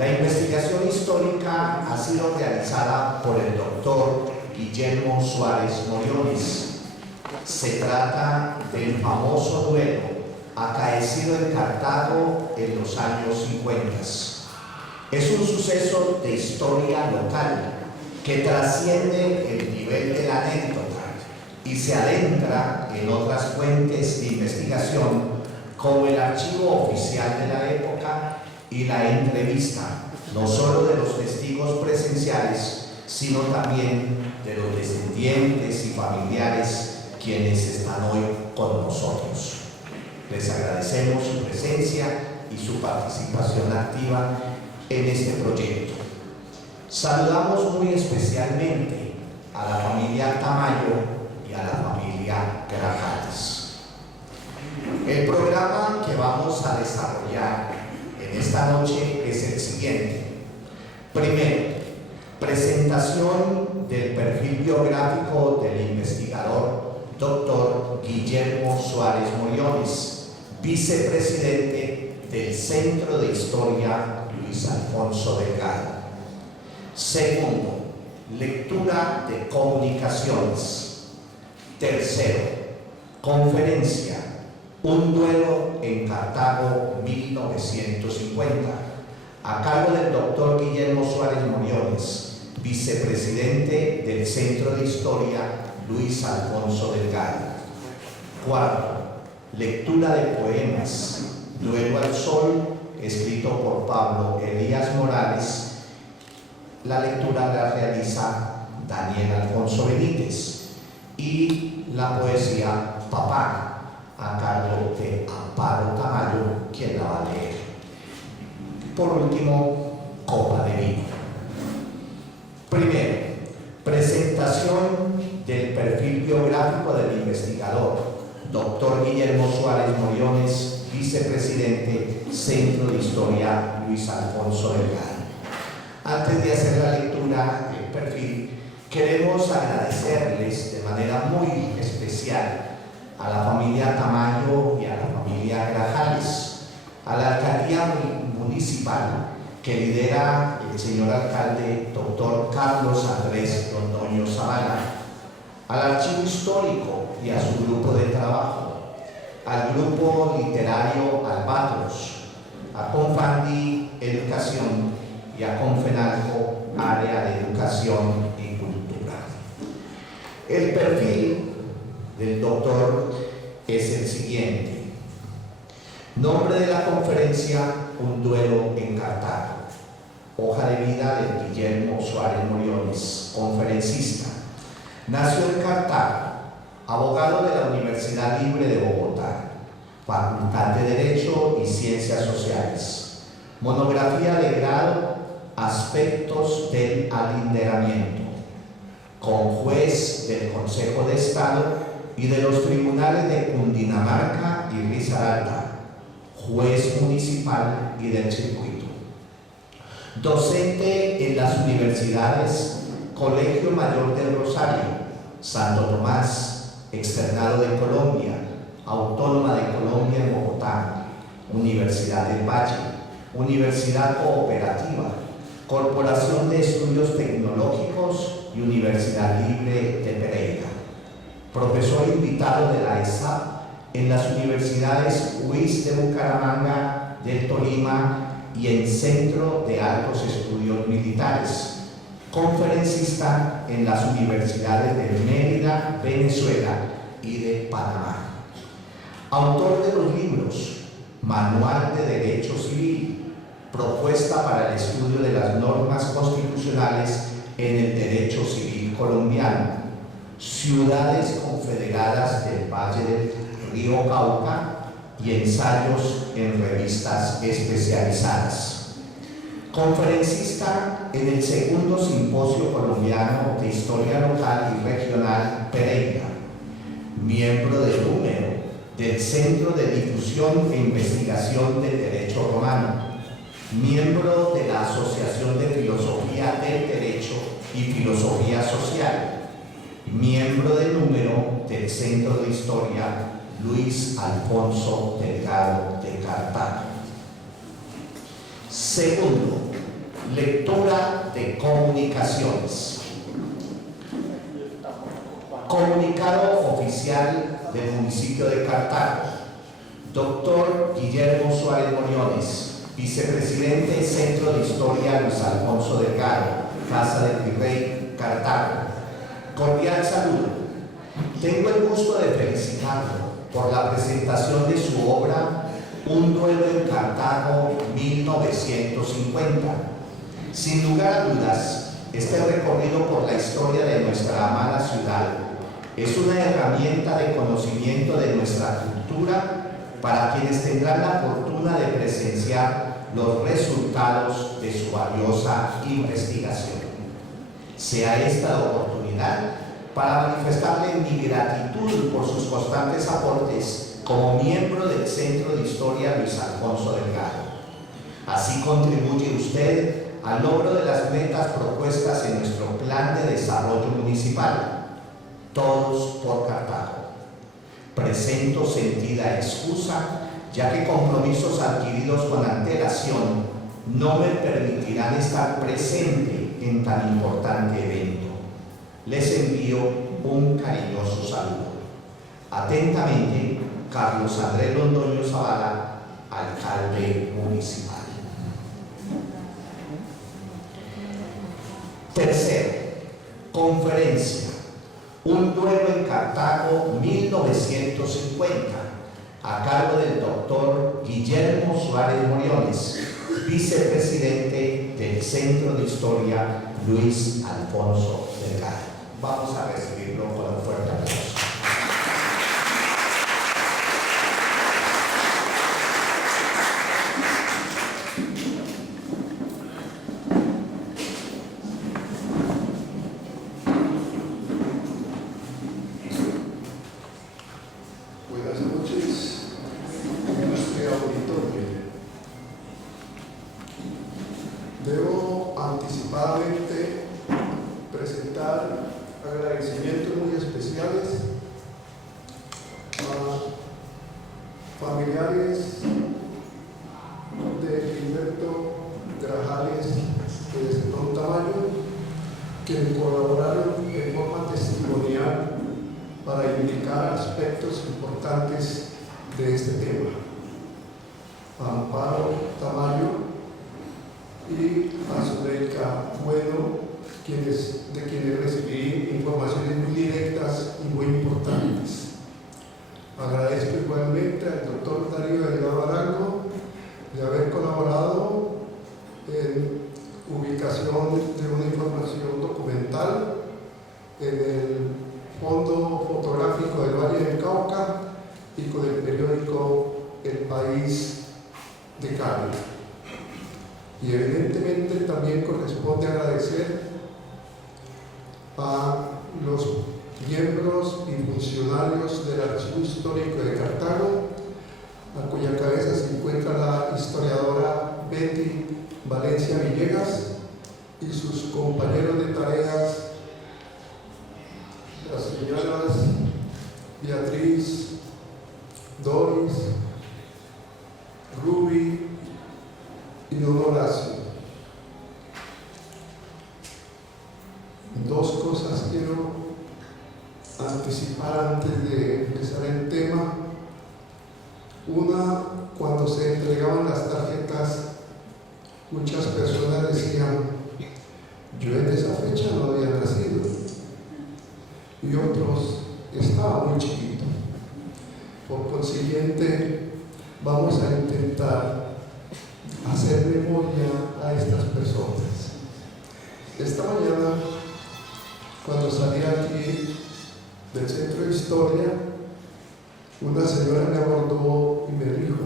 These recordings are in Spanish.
La investigación histórica ha sido realizada por el doctor Guillermo Suárez Moriones. Se trata del famoso duelo acaecido en Cartago en los años 50. Es un suceso de historia local que trasciende el nivel de la anécdota y se adentra en otras fuentes de investigación como el archivo oficial de la época y la entrevista, no solo de los testigos presenciales, sino también de los descendientes y familiares quienes están hoy con nosotros. Les agradecemos su presencia y su participación activa en este proyecto. Saludamos muy especialmente a la familia Tamayo y a la familia Grajales. El programa que vamos a desarrollar en esta noche es el siguiente. Primero, presentación del perfil biográfico del investigador Dr. Guillermo Suárez Moriones, vicepresidente del Centro de Historia Luis Alfonso Delgado. Segundo, lectura de comunicaciones. Tercero, conferencia, un duelo en Cartago 1950, a cargo del doctor Guillermo Suárez Moriones, vicepresidente del Centro de Historia Luis Alfonso Delgado. Cuarto, lectura de poemas, Duelo al Sol, escrito por Pablo Elías Morales. La lectura la realiza Daniel Alfonso Benítez y la poesía Papá, a cargo de Amparo Tamayo, quien la va a leer. Por último, copa de vino. Primero, presentación del perfil biográfico del investigador, doctor Guillermo Suárez Moriones, vicepresidente, Centro de Historia Luis Alfonso Delgado. Antes de hacer la lectura del perfil, queremos agradecerles de manera muy especial a la familia Tamayo y a la familia Grajales, a la alcaldía municipal que lidera el señor alcalde doctor Carlos Andrés Londoño Zavala, al archivo histórico y a su grupo de trabajo, al grupo literario Albatros, a Confandi Educación y a Confenalco, área de educación y cultura. El perfil del doctor es el siguiente. Nombre de la conferencia: un duelo en Cartago. Hoja de vida de Guillermo Suárez Moriones, conferencista. Nació en Cartago, abogado de la Universidad Libre de Bogotá, Facultad de Derecho y Ciencias Sociales. Monografía de grado, Aspectos del Alinderamiento, con juez del Consejo de Estado y de los tribunales de Cundinamarca y Risaralda, juez municipal y del circuito. Docente en las universidades Colegio Mayor del Rosario, Santo Tomás, Externado de Colombia, Autónoma de Colombia en Bogotá, Universidad del Valle, Universidad Cooperativa, Corporación de Estudios Tecnológicos y Universidad Libre de Pereira. Profesor invitado de la ESAP en las universidades UIS de Bucaramanga, del Tolima y en Centro de Altos Estudios Militares. Conferencista en las universidades de Mérida, Venezuela y de Panamá. Autor de los libros Manual de Derecho Civil, Propuesta para el estudio de las normas constitucionales en el derecho civil colombiano, Ciudades Confederadas del Valle del Río Cauca y ensayos en revistas especializadas. Conferencista en el segundo Simposio Colombiano de Historia Local y Regional Pereira. Miembro del número del Centro de Difusión e Investigación del Derecho Romano. Miembro de la Asociación de Filosofía del Derecho y Filosofía Social. Miembro del número del Centro de Historia Luis Alfonso Delgado de Cartago. Segundo, Lectura de comunicaciones. Comunicado oficial del municipio de Cartago. Doctor Guillermo Suárez Moriones, vicepresidente Centro de Historia Luis Alfonso Delgado, Casa del Virrey, Cartago. Cordial saludo. Tengo el gusto de felicitarlo por la presentación de su obra Un duelo en Cartago 1950. Sin lugar a dudas, este recorrido por la historia de nuestra amada ciudad es una herramienta de conocimiento de nuestra cultura para quienes tendrán la fortuna de presenciar los resultados de su valiosa investigación. Sea esta la oportunidad para manifestarle mi gratitud por sus constantes aportes como miembro del Centro de Historia Luis Alfonso Delgado. Así contribuye usted al logro de las metas propuestas en nuestro Plan de Desarrollo Municipal, Todos por Cartago. Presento sentida excusa, ya que compromisos adquiridos con antelación no me permitirán estar presente en tan importante evento. Les envío un cariñoso saludo. Atentamente, Carlos Andrés Londoño Zavala, alcalde municipal. Tercero, conferencia. Un duelo en Cartago 1950, a cargo del doctor Guillermo Suárez Moriones, vicepresidente del Centro de Historia Luis Alfonso Delgado. Vamos a recibirlo con un fuerte aplauso. Debo anticipadamente presentar agradecimientos muy especiales a familiares de Gilberto Grajales de Zenón Tamayo, quienes colaboraron de forma testimonial para indicar aspectos importantes de este tema. Amparo Tamayo y a Zuleika Bueno, de quienes recibí informaciones muy directas y muy importantes. Agradezco igualmente al doctor Darío Delgado Arango de haber colaborado en ubicación de una información documental en el Fondo Fotográfico del Valle del Cauca y con el periódico El País de Cali. Y evidentemente también corresponde agradecer a los miembros y funcionarios del Archivo Histórico de Cartago, a cuya cabeza se encuentra la historiadora Betty Valencia Villegas y sus compañeros de tareas, las señoras Beatriz, Doris, Ruby y don Horacio. Dos cosas quiero anticipar antes de empezar el tema. Una, cuando se entregaban las tarjetas, muchas personas decían: yo en esa fecha no había nacido, y otros: estaba muy chiquito. Por consiguiente, vamos a intentar hacer memoria a estas personas. Esta mañana, cuando salí aquí del Centro de Historia, una señora me abordó y me dijo: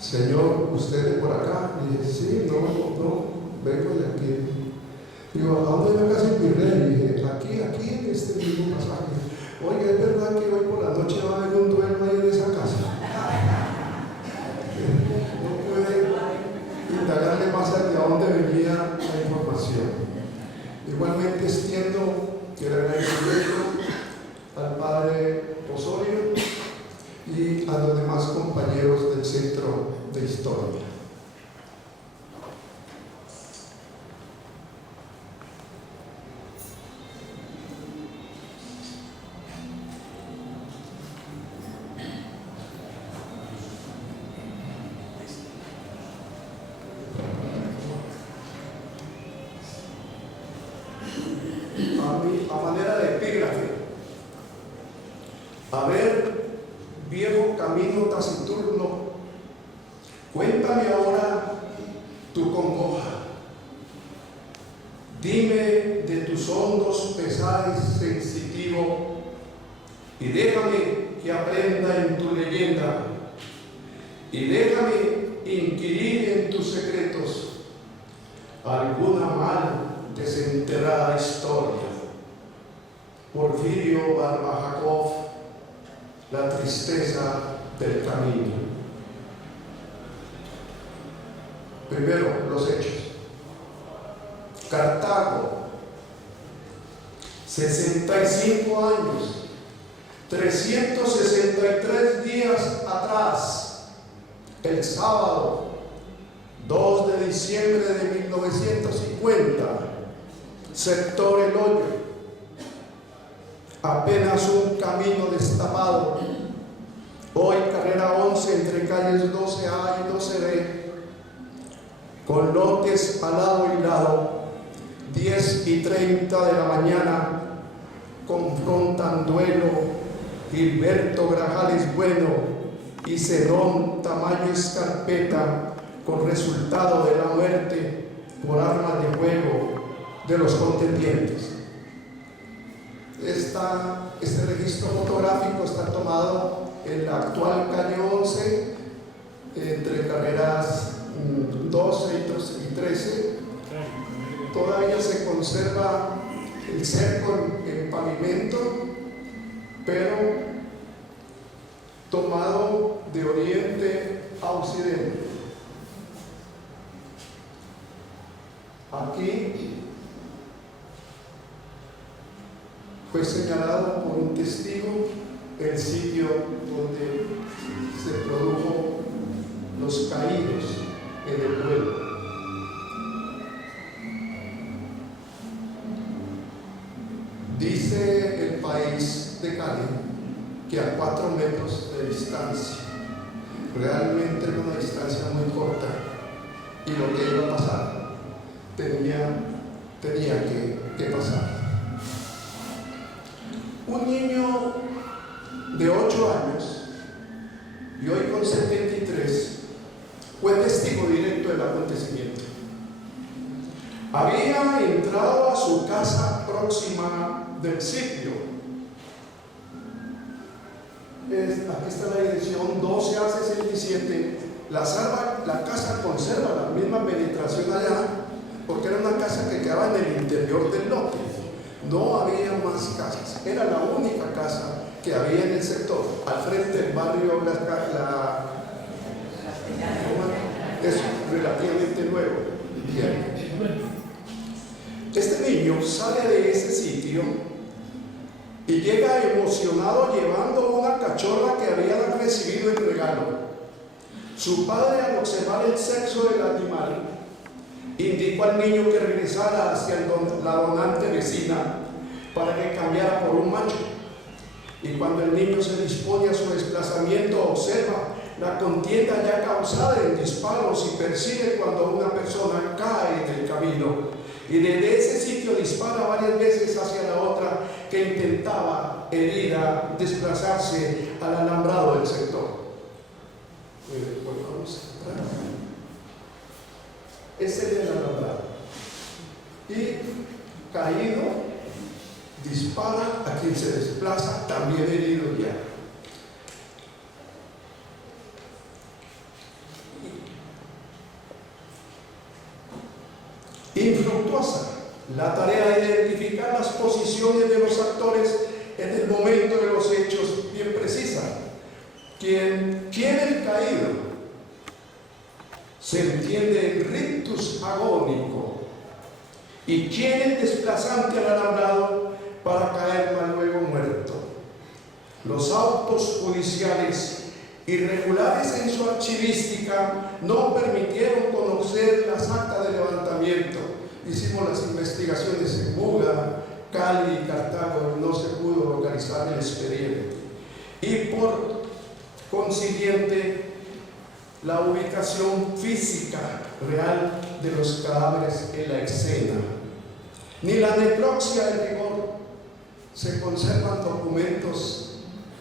señor, ¿usted de por acá? Y dije: sí, no, vengo de aquí. Digo: ¿a dónde va Casa del Virrey? Y dije: aquí en este mismo pasaje. Oiga, ¿es verdad que hoy por la noche va a haber un duelo ahí en esa casa? No pude indagarle más hacia dónde venía la información. Igualmente extiendo el agradecimiento al padre Osorio y a los demás compañeros del Centro de Historia. a manera de epígrafe. A ver, viejo camino taciturno, cuéntame ahora tu congoja. Dime de tus hondos pesares sensitivo y déjame que aprenda en tu leyenda y déjame inquirir en tus secretos alguna mal desenterrada historia. Porfirio Barbajakov, la tristeza del camino. Primero, los hechos. Cartago, 65 años, 363 días atrás, el sábado 2 de diciembre de 1950, sector El Hoyo, apenas un camino destapado, hoy carrera 11 entre calles 12A y 12B, con lotes al lado y lado. 10:30 de la mañana, confrontan duelo Gilberto Grajales Bueno y Zenón Tamayo Escarpeta con resultado de la muerte por armas de fuego de los contendientes. Este registro fotográfico está tomado en la actual calle 11, entre carreras 12 y 13. Todavía se conserva el cerco en pavimento, pero tomado de oriente a occidente. Aquí fue señalado por un testigo el sitio donde se produjo los caídos en el duelo. Dice El País de Cali que a 4 metros de distancia, realmente era una distancia muy corta, y lo que iba a pasar tenía que pasar. Un niño de 8 años y hoy con 73 fue testigo directo del acontecimiento. Había entrado a su casa próxima del sitio. Aquí está la dirección 12A67. La casa conserva la misma penetración allá, porque era una casa que quedaba en el interior del lote. No había más casas, era la única casa que había en el sector. Al frente del barrio es relativamente nuevo. Bien. Este niño sale de ese sitio y llega emocionado llevando una cachorra que había recibido en regalo. Su padre, al observar el sexo del animal, indicó al niño que regresara hacia la donante vecina para que cambiara por un macho. Y cuando el niño se dispone a su desplazamiento, observa la contienda ya causada en disparos y persigue cuando una persona cae en el camino. Y desde ese sitio dispara varias veces hacia la otra que intentaba, herida, desplazarse al alambrado del sector. Ese es el alambrado. Y caído, dispara a quien se desplaza, también herido ya. Infructuosa la tarea de identificar las posiciones de los actores en el momento de los hechos, bien precisa. ¿Quién el caído? Se entiende el rictus agónico. ¿Y quién el desplazante al alambrado para caer más luego muerto? Los autos judiciales irregulares en su archivística no permitieron conocer las actas de levantamiento. Hicimos las investigaciones en Buga, Cali y Cartago, no se pudo localizar el expediente. Y por consiguiente, la ubicación física real de los cadáveres en la escena, ni la necropsia de rigor, se conservan documentos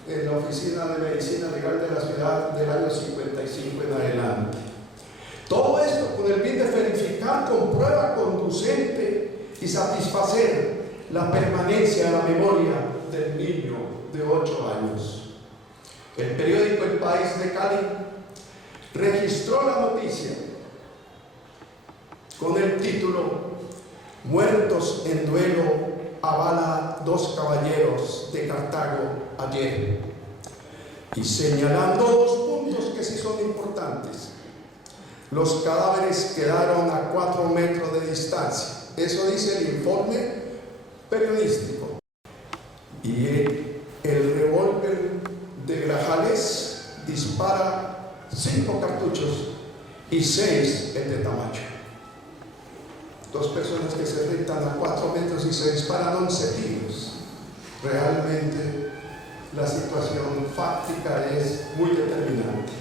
en la Oficina de Medicina Legal de la ciudad del año 55 en adelante. Todo esto con el fin de verificar con prueba conducente y satisfacer la permanencia de la memoria del niño de 8 años. El periódico El País de Cali registró la noticia con el título "Muertos en duelo avala 2 caballeros de Cartago ayer", y señalando 2 puntos que sí son importantes. Los cadáveres quedaron a 4 metros de distancia. Eso dice el informe periodístico. Y el revólver de Grajales dispara 5 cartuchos y 6 el de Tamayo. 2 personas que se rentan a 4 metros y se disparan 11 tiros. Realmente la situación fáctica es muy determinante.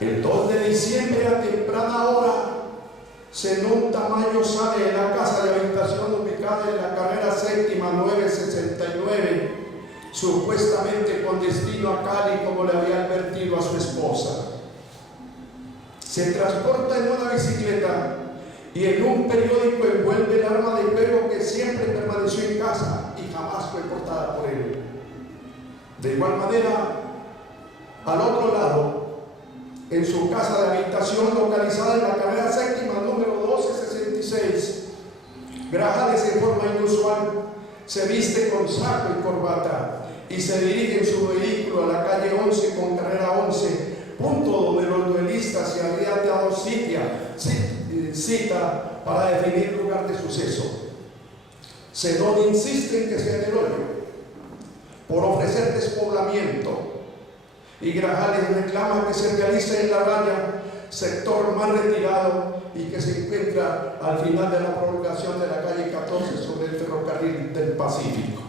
El 2 de diciembre a temprana hora, Zenón Tamayo sale de la casa de habitación ubicada en la carrera séptima 969, supuestamente con destino a Cali, como le había advertido a su esposa. Se transporta en una bicicleta y en un periódico envuelve el arma de fuego que siempre permaneció en casa y jamás fue portada por él. De igual manera, al otro lado, en su casa de habitación localizada en la carrera séptima número 1266, Grajales, en forma inusual, se viste con saco y corbata y se dirige en su vehículo a la calle 11 con carrera 11, punto donde los duelistas se habían dado cita para definir lugar de suceso. Zenón insiste en que sea en el hoyo por ofrecer despoblamiento, y Grajales reclama que se realice en la raya, sector más retirado y que se encuentra al final de la prolongación de la calle 14 sobre el ferrocarril del Pacífico.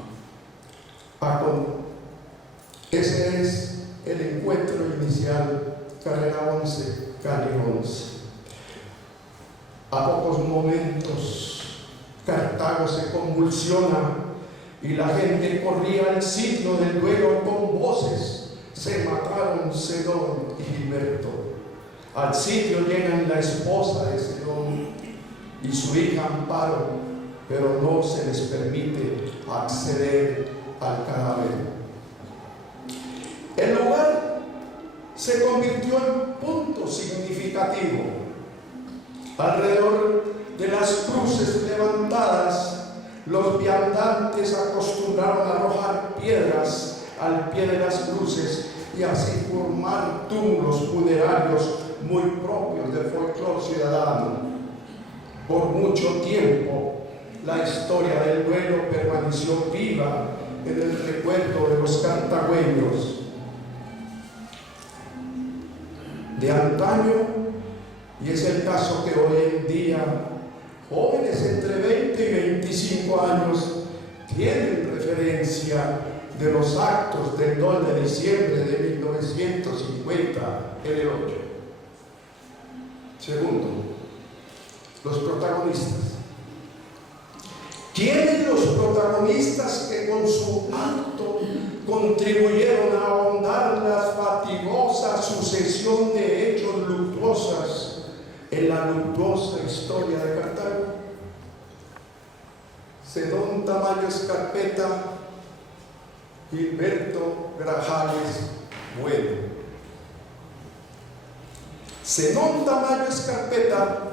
Ese es el encuentro inicial, carrera 11, calle 11. A pocos momentos, Cartago se convulsiona y la gente corría al sitio del duelo con voces: "Se mataron Zenón y Gilberto". Al sitio llegan la esposa de Zenón y su hija Amparo, pero no se les permite acceder al cadáver. El lugar se convirtió en punto significativo. Alrededor de las cruces levantadas, los viandantes acostumbraron a arrojar piedras al pie de las cruces y así formar túmulos funerarios muy propios del folclore ciudadano. Por mucho tiempo, la historia del duelo permaneció viva en el recuerdo de los cartagüeños de antaño, y es el caso que hoy en día jóvenes entre 20 y 25 años tienen referencia de los actos del 2 de diciembre de 1950 en el 8. Segundo, los protagonistas. ¿Quiénes los protagonistas que con su acto contribuyeron a ahondar la fatigosa sucesión de hechos luctuosos en la luctuosa historia de Cartago? Zenón Tamayo Escarpeta, Gilberto Grajales Bueno. Zenón Tamayo Escarpeta,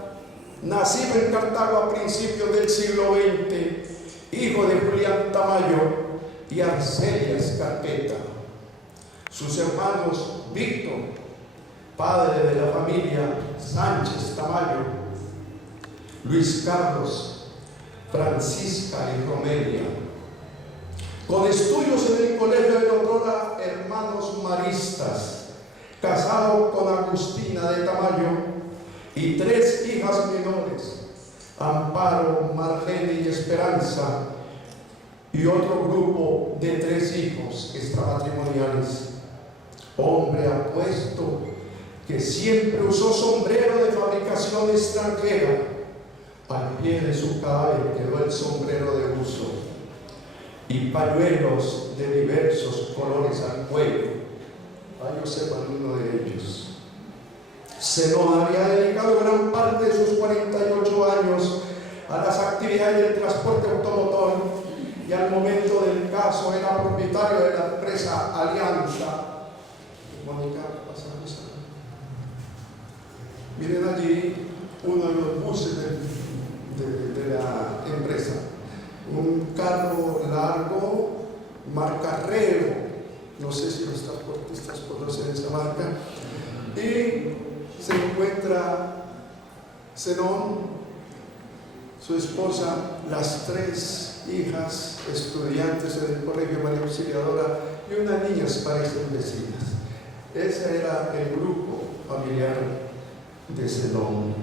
nacido en Cartago a principios del siglo XX, hijo de Julián Tamayo y Arcelia Escarpeta. Sus hermanos Víctor, padre de la familia Sánchez Tamayo, Luis Carlos, Francisca y Romelia. Con estudios en el colegio de otrora Hermanos Maristas, casado con Agustina de Tamayo, y 3 hijas menores, Amparo, Marlene y Esperanza, y otro grupo de 3 hijos extramatrimoniales. Hombre apuesto que siempre usó sombrero de fabricación extranjera. Al pie de su cadáver quedó el sombrero de uso. y pañuelos de diversos colores al cuello. Ahí observan uno de ellos. Zenón había dedicado gran parte de sus 48 años a las actividades del transporte automotor y al momento del caso era propietario de la empresa Alianza. Mónica, pasamos a... Miren allí uno de los buses de la empresa. Un carro largo, marca Reo, no sé si los transportistas conocen esa marca, y se encuentra Zenón, su esposa, las 3 hijas estudiantes en el colegio María Auxiliadora y unas niñas parecen vecinas. Ese era el grupo familiar de Zenón.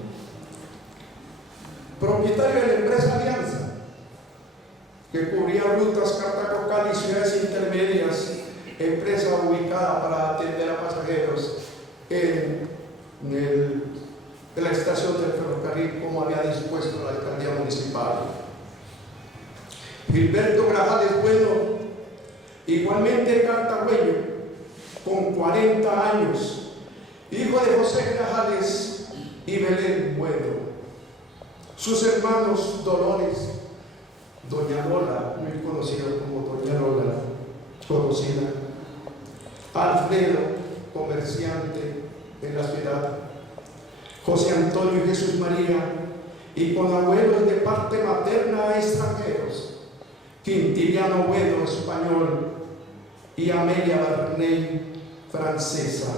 Propietario de la empresa Alianza, que cubría rutas Cartago-Cali, ciudades intermedias, empresa ubicada para atender a pasajeros en la estación del ferrocarril, como había dispuesto la alcaldía municipal. Gilberto Grajales Bueno, igualmente cartagüeño, con 40 años, hijo de José Grajales y Belén Bueno. Sus hermanos Dolores, Doña Lola, muy conocida como Doña Lola, conocida, Alfredo, comerciante en la ciudad, José Antonio y Jesús María, y con abuelos de parte materna extranjeros, Quintiliano Bueno, español, y Amelia Barney, francesa,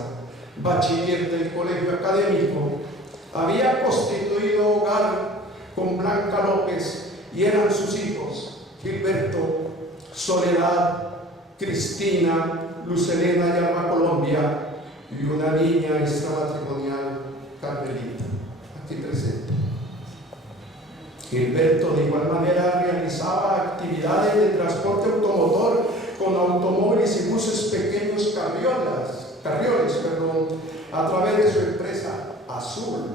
bachiller del colegio académico. Había constituido hogar con Blanca López y eran sus hijos Gilberto, Soledad, Cristina, Lucelena y Alba Colombia, y una niña extramatrimonial, Carmelita, aquí presente. Gilberto de igual manera realizaba actividades de transporte automotor con automóviles y buses pequeños, carrioles, a través de su empresa Azul,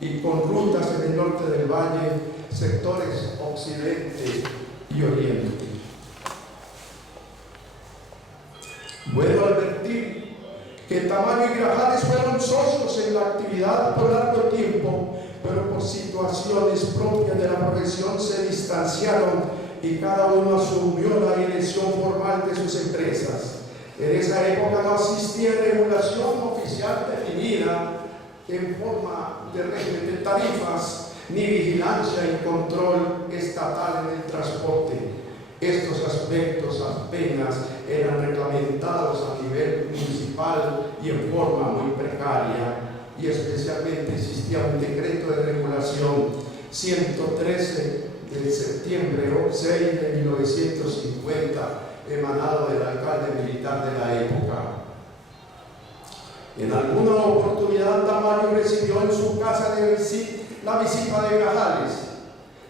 y con rutas en el norte del valle, sectores occidente y oriente. Bueno advertir que Tamayo y Grajales fueron socios en la actividad por largo tiempo, pero por situaciones propias de la profesión se distanciaron y cada uno asumió la dirección formal de sus empresas. En esa época no existía regulación oficial definida en forma de régimen de tarifas, ni vigilancia y control estatal en el transporte. Estos aspectos apenas eran reglamentados a nivel municipal y en forma muy precaria, y especialmente existía un decreto de regulación 113 de septiembre 6 de 1950, emanado del alcalde militar de la época. En alguna oportunidad Tamayo recibió en su casa la visita de Grajales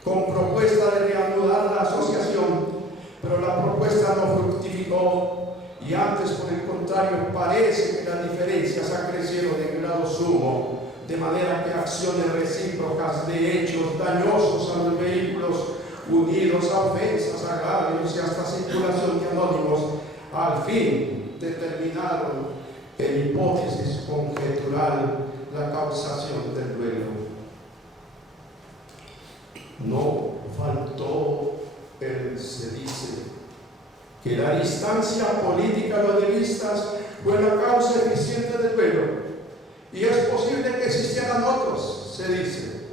con propuesta de reanudar la asociación, pero la propuesta no fructificó y antes, por el contrario, parece que las diferencias acrecieron en grado sumo, de manera que acciones recíprocas de hechos dañosos a los vehículos, unidos a ofensas, agravios y hasta circulación de anónimos, al fin determinaron en hipótesis conjetural la causación del duelo. No faltó se dice que la distancia política a los delistas fue la causa eficiente del duelo, y es posible que existieran otros, se dice.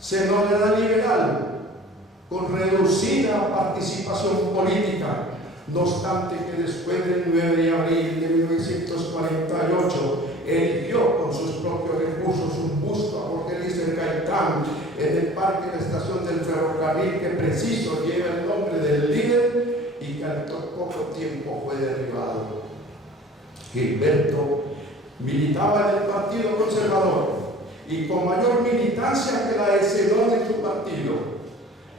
Zenón era liberal, con reducida participación política, no obstante que después del 9 de abril de 1948 erigió con sus propios recursos un busto a Jorge Eliezer Gaitán en el parque de la estación del ferrocarril, que preciso lleva el nombre del líder y que al poco tiempo fue derribado. Gilberto militaba en el Partido Conservador y con mayor militancia que la de Zenón en su partido.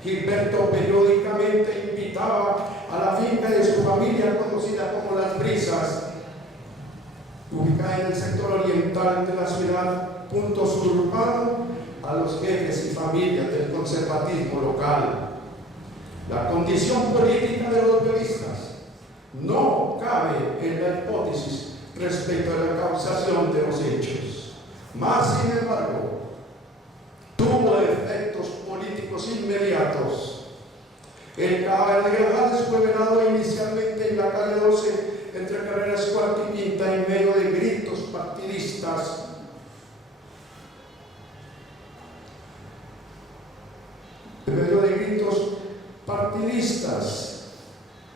Gilberto periódicamente invitaba a la finca de su familia, conocida como Las Brisas, ubicada en el sector oriental de la ciudad, punto suburbano, a los jefes y familias del conservatismo local. La condición política de los realistas no cabe en la hipótesis respecto a la causación de los hechos. Más, sin embargo, tuvo efectos políticos inmediatos. El cadáver de Grajales fue velado inicialmente en la calle 12, entre carreras cuarta y quinta, en medio de gritos partidistas. En medio de gritos partidistas,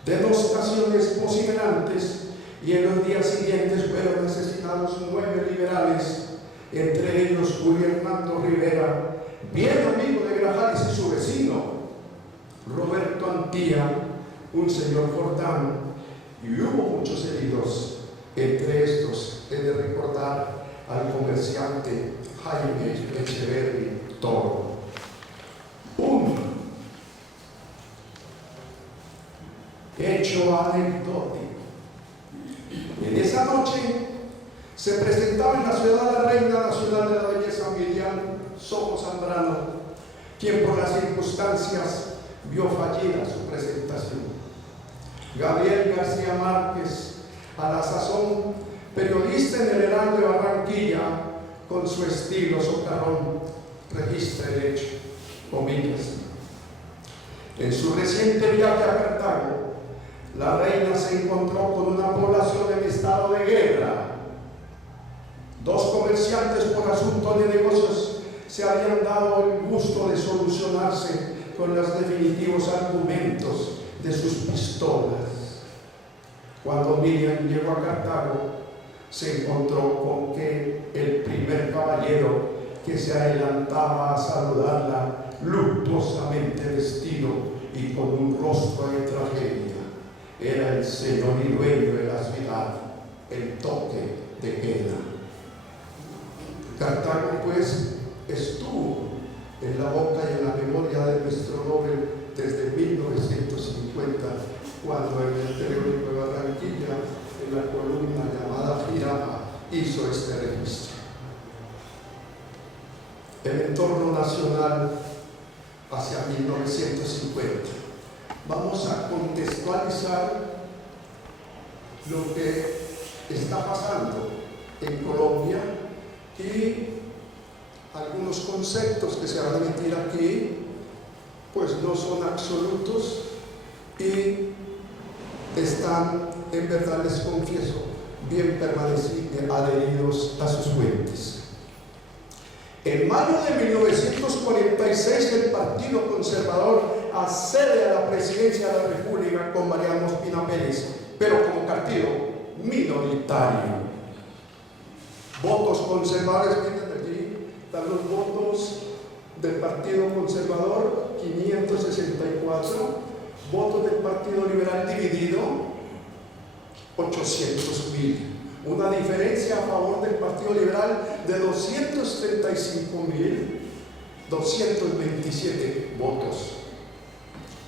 de dos naciones vociferantes, y en los días siguientes fueron asesinados 9 liberales, entre ellos Julio Hernando Rivera, bien amigo de Grajales y su vecino, Roberto Antía, un señor Jordán, y hubo muchos heridos. Entre estos he de recordar al comerciante Jaime Echeverri Toro. Un hecho anecdótico. En esa noche se presentaba en la ciudad la reina nacional de la belleza, Miriam Sojo Zambrano, quien por las circunstancias vio fallida su presentación. Gabriel García Márquez, a la sazón periodista en el Heraldo de Barranquilla, con su estilo socarrón, registra el hecho, comillas. En su reciente viaje a Cartago, la reina se encontró con una población en estado de guerra. 2 comerciantes por asunto de negocios se habían dado el gusto de solucionarse con los definitivos argumentos de sus pistolas. Cuando Miriam llegó a Cartago, se encontró con que el primer caballero que se adelantaba a saludarla, luctuosamente vestido y con un rostro de tragedia, era el señor y dueño de la ciudad, el toque de queda. Cartago, pues, estuvo en la boca y en la memoria de nuestro Nobel desde 1950, cuando en el periódico de Barranquilla, en la columna llamada Girama, hizo este registro. El entorno nacional hacia 1950. Vamos a contextualizar lo que está pasando en Colombia y algunos conceptos que se van a emitir aquí pues no son absolutos y están, en verdad les confieso, bien adheridos a sus fuentes. En mayo de 1946 el Partido Conservador accede a la presidencia de la República con Mariano Ospina Pérez, pero como partido minoritario. Votos conservadores, miren aquí, están los votos del Partido Conservador, 564, votos del Partido Liberal dividido, 800.000. Una diferencia a favor del Partido Liberal de 235.227 votos.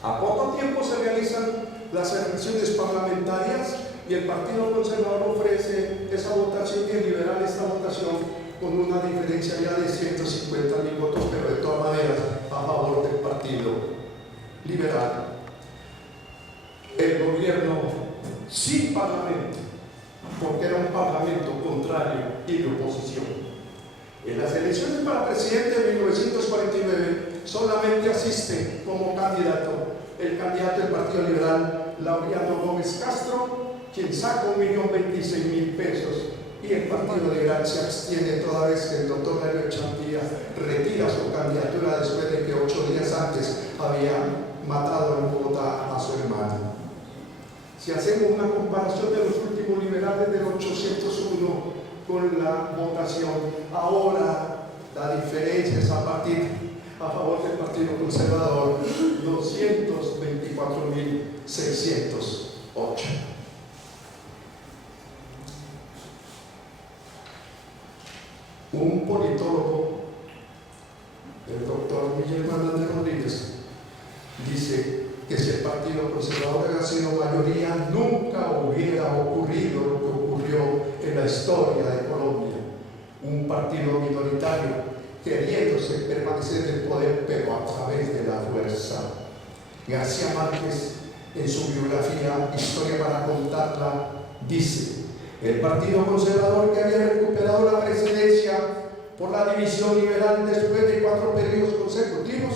A poco tiempo se realizan las elecciones parlamentarias y el Partido Conservador ofrece esa votación y el Liberal esta votación con una diferencia ya de 150.000 votos, pero de todas maneras a favor del Partido Liberal. El gobierno sin parlamento, porque era un parlamento contrario y de oposición. En las elecciones para presidente de 1949 solamente asiste como candidato el candidato del Partido Liberal, Laureano Gómez Castro, quien saca 1.026.000 pesos, y el Partido Liberal se abstiene toda vez que el doctor Darío Champía retira su candidatura después de que 8 días antes había matado en Bogotá a su hermano. Si hacemos una comparación de los últimos liberales del 801 con la votación, ahora la diferencia es a favor del Partido Conservador, 224.608. Un politólogo, el doctor Miguel Hernández Rodríguez, dice que si el Partido Conservador hubiera sido mayoría, nunca hubiera ocurrido lo que ocurrió en la historia de Colombia. Un partido minoritario queriéndose permanecer en el poder, pero a través de la fuerza. García Márquez, en su biografía Historia para contarla, dice: el Partido Conservador, que había recuperado la presidencia por la división liberal después de 4 periodos consecutivos,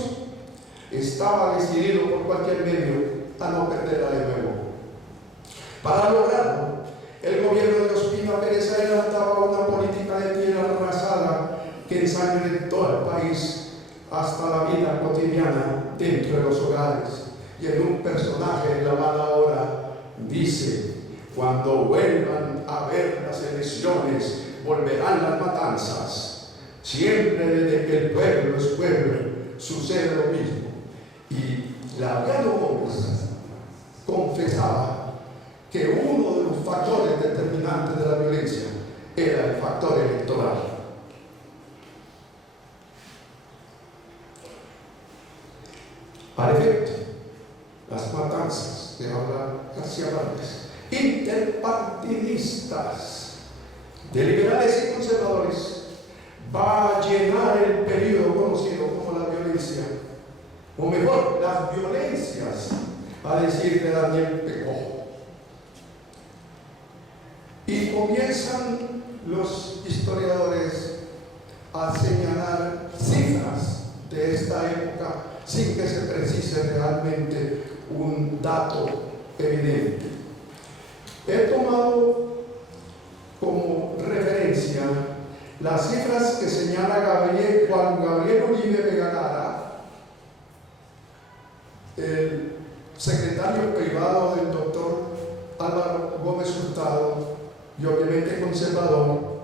estaba decidido por cualquier medio a no perderla de nuevo. Para lograrlo, el gobierno de Ospina Pérez adelantaba una política de tierra arrasada que ensangrentó al país hasta la vida cotidiana dentro de los hogares. Y en un personaje de La Mala Hora dice: cuando vuelvan a ver las elecciones, volverán las matanzas. Siempre desde que el pueblo es pueblo, sucede lo mismo. Y Laureano Gómez confesaba que uno de los factores determinantes de la violencia era el factor electoral. Para efecto, las matanzas de habla García Márquez, interpartidistas, de liberales y conservadores, va a llenar el periodo conocido como la violencia, o mejor, las violencias, a decir de Daniel Pecó. Y comienzan los historiadores a señalar cifras de esta época sin que se precise realmente un dato evidente. He tomado como referencia las cifras que señala Juan Gabriel Uribe Vegalara, el secretario privado del doctor Álvaro Gómez Hurtado, y obviamente conservador,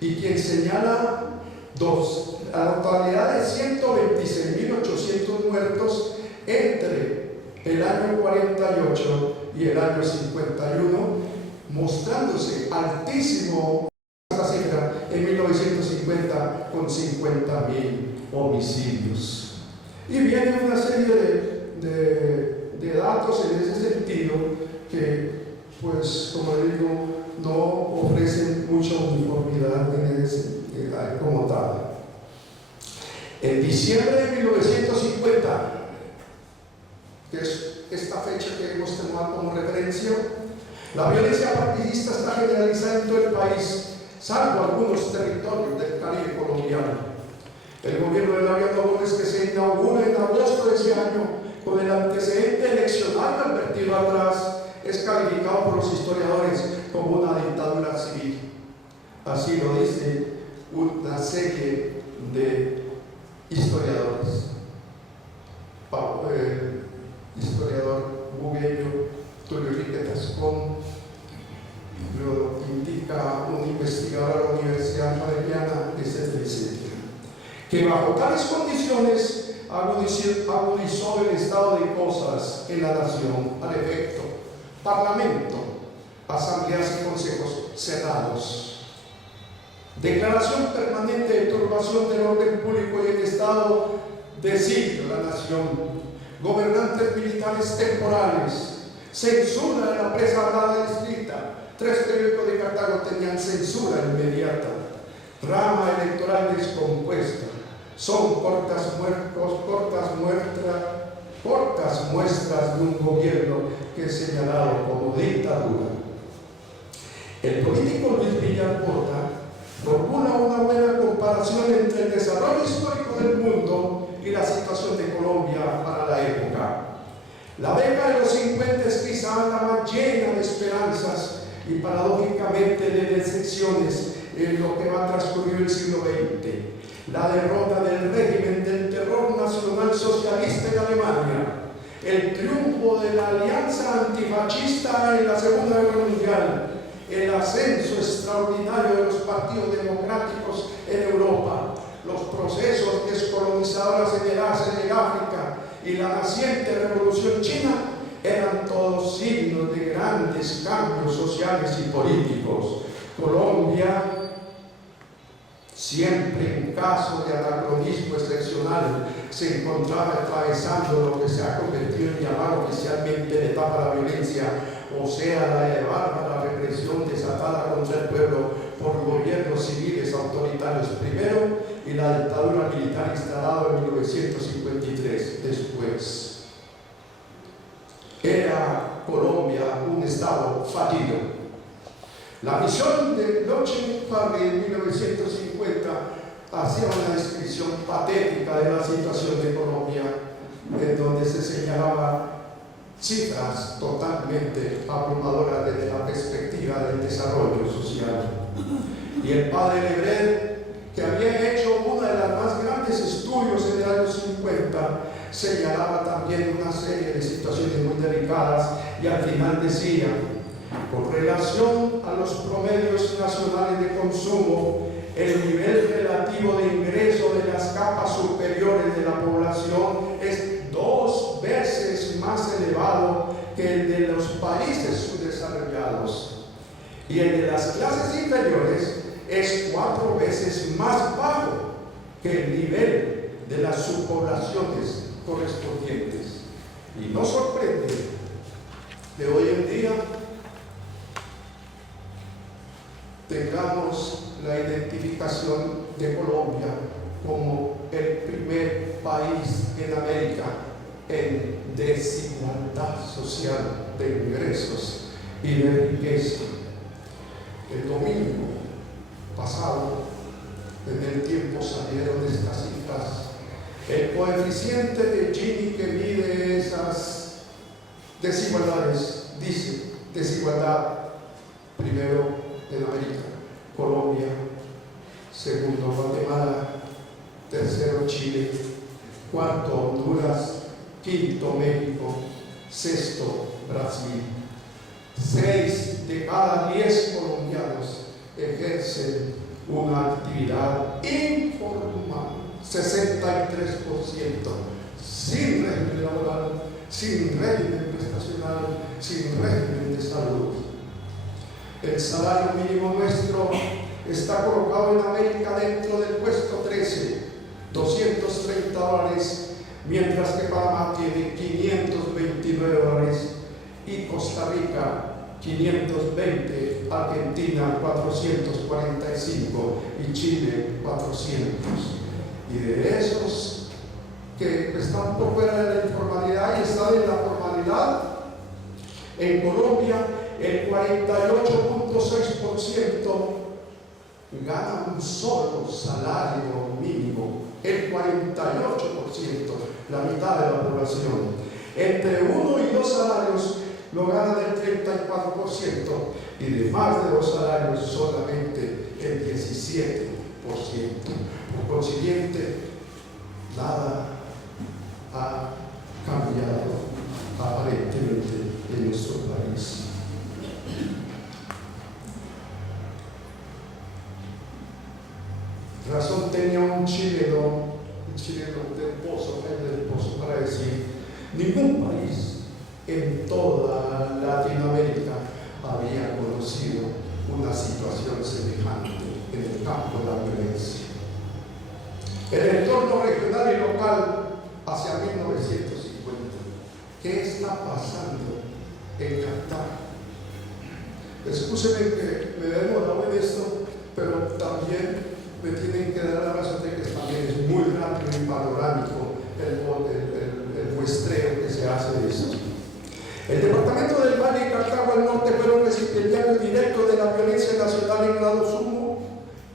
y quien señala la totalidad de 126.800 muertos entre el año 48 y el año 51, mostrándose altísimo esta cifra en 1950 con 50.000 homicidios. Y viene una serie de datos en ese sentido que, pues, como digo, no ofrecen mucha uniformidad como tal. En diciembre de 1950, que es esta fecha que hemos tomado como referencia, la violencia partidista está generalizada en todo el país, salvo algunos territorios del Caribe colombiano. El gobierno de Laureano Gómez, que se inaugura en agosto de ese año con el antecedente eleccionario advertido atrás, es calificado por los historiadores como una dictadura civil. Así lo dice una serie de historiadores. El historiador bugueño Tulio Enrique Tascón lo indica un investigador de la Universidad Javeriana, etcétera, etcétera, que bajo tales condiciones agudizó el estado de cosas en la nación, al efecto: parlamento, asambleas y consejos cerrados, declaración permanente de turbación del orden público y el estado de sitio de la nación, gobernantes militares temporales, censura de la prensa hablada y escrita. 3 periódicos de Cartago tenían censura inmediata, rama electoral descompuesta. Son cortas muestras de un gobierno que es señalado como dictadura. El político Luis Villar Porta formula una buena comparación entre el desarrollo histórico del mundo y la situación de Colombia para la época. La década de los 50 es quizá la más llena de esperanzas y paradójicamente de decepciones en lo que va a transcurrir el siglo XX. La derrota del régimen del terror nacional socialista en Alemania, el triunfo de la alianza antifascista en la Segunda Guerra Mundial, el ascenso extraordinario de los partidos democráticos en Europa, los procesos descolonizadores en el Asia y en África y la naciente revolución china eran todos signos de grandes cambios sociales y políticos. Colombia, siempre en caso de anacronismo excepcional, se encontraba atravesando lo que se ha convertido en llamar oficialmente la etapa de la violencia, o sea, la de bárbara represión desatada contra el pueblo por gobiernos civiles autoritarios primero y la dictadura militar instalada en 1953 después. era Colombia un estado fallido. La misión de Lochen Parry en 1950 hacía una descripción patética de la situación de Colombia, en donde se señalaba cifras totalmente abrumadoras desde la perspectiva del desarrollo social. Y el padre Lebret, que había hecho uno de los más grandes estudios en el año 50, señalaba también una serie de situaciones muy delicadas y al final decía: con relación a los promedios nacionales de consumo, el nivel relativo de ingreso de las capas superiores de la población es 2 veces más elevado que el de los países subdesarrollados, y el de las clases inferiores es 4 veces más bajo que el nivel de las subpoblaciones correspondientes. Y no sorprende que hoy en día tengamos la identificación de Colombia como el primer país en América en desigualdad social de ingresos y de riqueza. El domingo pasado, en el tiempo, salieron estas cifras. El coeficiente de Gini que mide esas desigualdades dice: desigualdad primero en América, Colombia; segundo, Guatemala; tercero, Chile; cuarto, Honduras; quinto, México; sexto, Brasil. 6 de cada 10 colombianos ejercen una actividad informal, 63%, sin régimen laboral, sin régimen prestacional, sin régimen de salud. El salario mínimo nuestro está colocado en América dentro del puesto 13, $230, mientras que Panamá tiene $529 y Costa Rica 520, Argentina 445 y Chile 400. Y de esos que están por fuera de la informalidad y están en la formalidad, en Colombia el 48.6% gana un solo salario mínimo. El 48%, la mitad de la población. Entre 1 y 2 salarios lo ganan el 34%, y de más de 2 salarios solamente el 17%. Por consiguiente, nada ha cambiado aparentemente en nuestro país. Razón tenía un chileno del Pozo, para decir: ningún país en toda Latinoamérica había conocido una situación semejante en el campo de la violencia. El entorno regional y local hacia 1950. ¿Qué está pasando en Cartago? Excúsenme que me demoro en esto, pero también me tienen que dar la razón de que también es muy rápido y panorámico el muestreo que se hace de esto. El departamento del Valle y Cartago al norte fueron recipientarios directos de la violencia nacional en grado sumo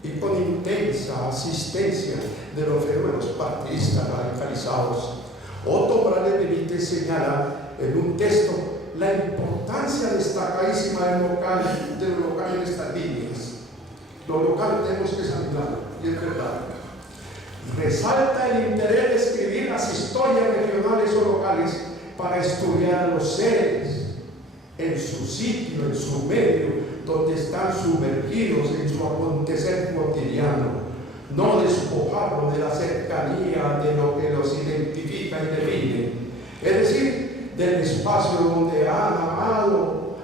y con intensa asistencia de los fenómenos partidistas radicalizados. Otto Morales Benítez señala en un texto la importancia destacadísima de lo local en estas líneas. Lo local tenemos que examinarlo, y es verdad. Resalta el interés de escribir las historias regionales o locales para estudiar a los seres en su sitio, en su medio, donde están sumergidos en su acontecer cotidiano, no despojarlo de la cercanía de lo que los identifica y define, es decir, del espacio donde han armado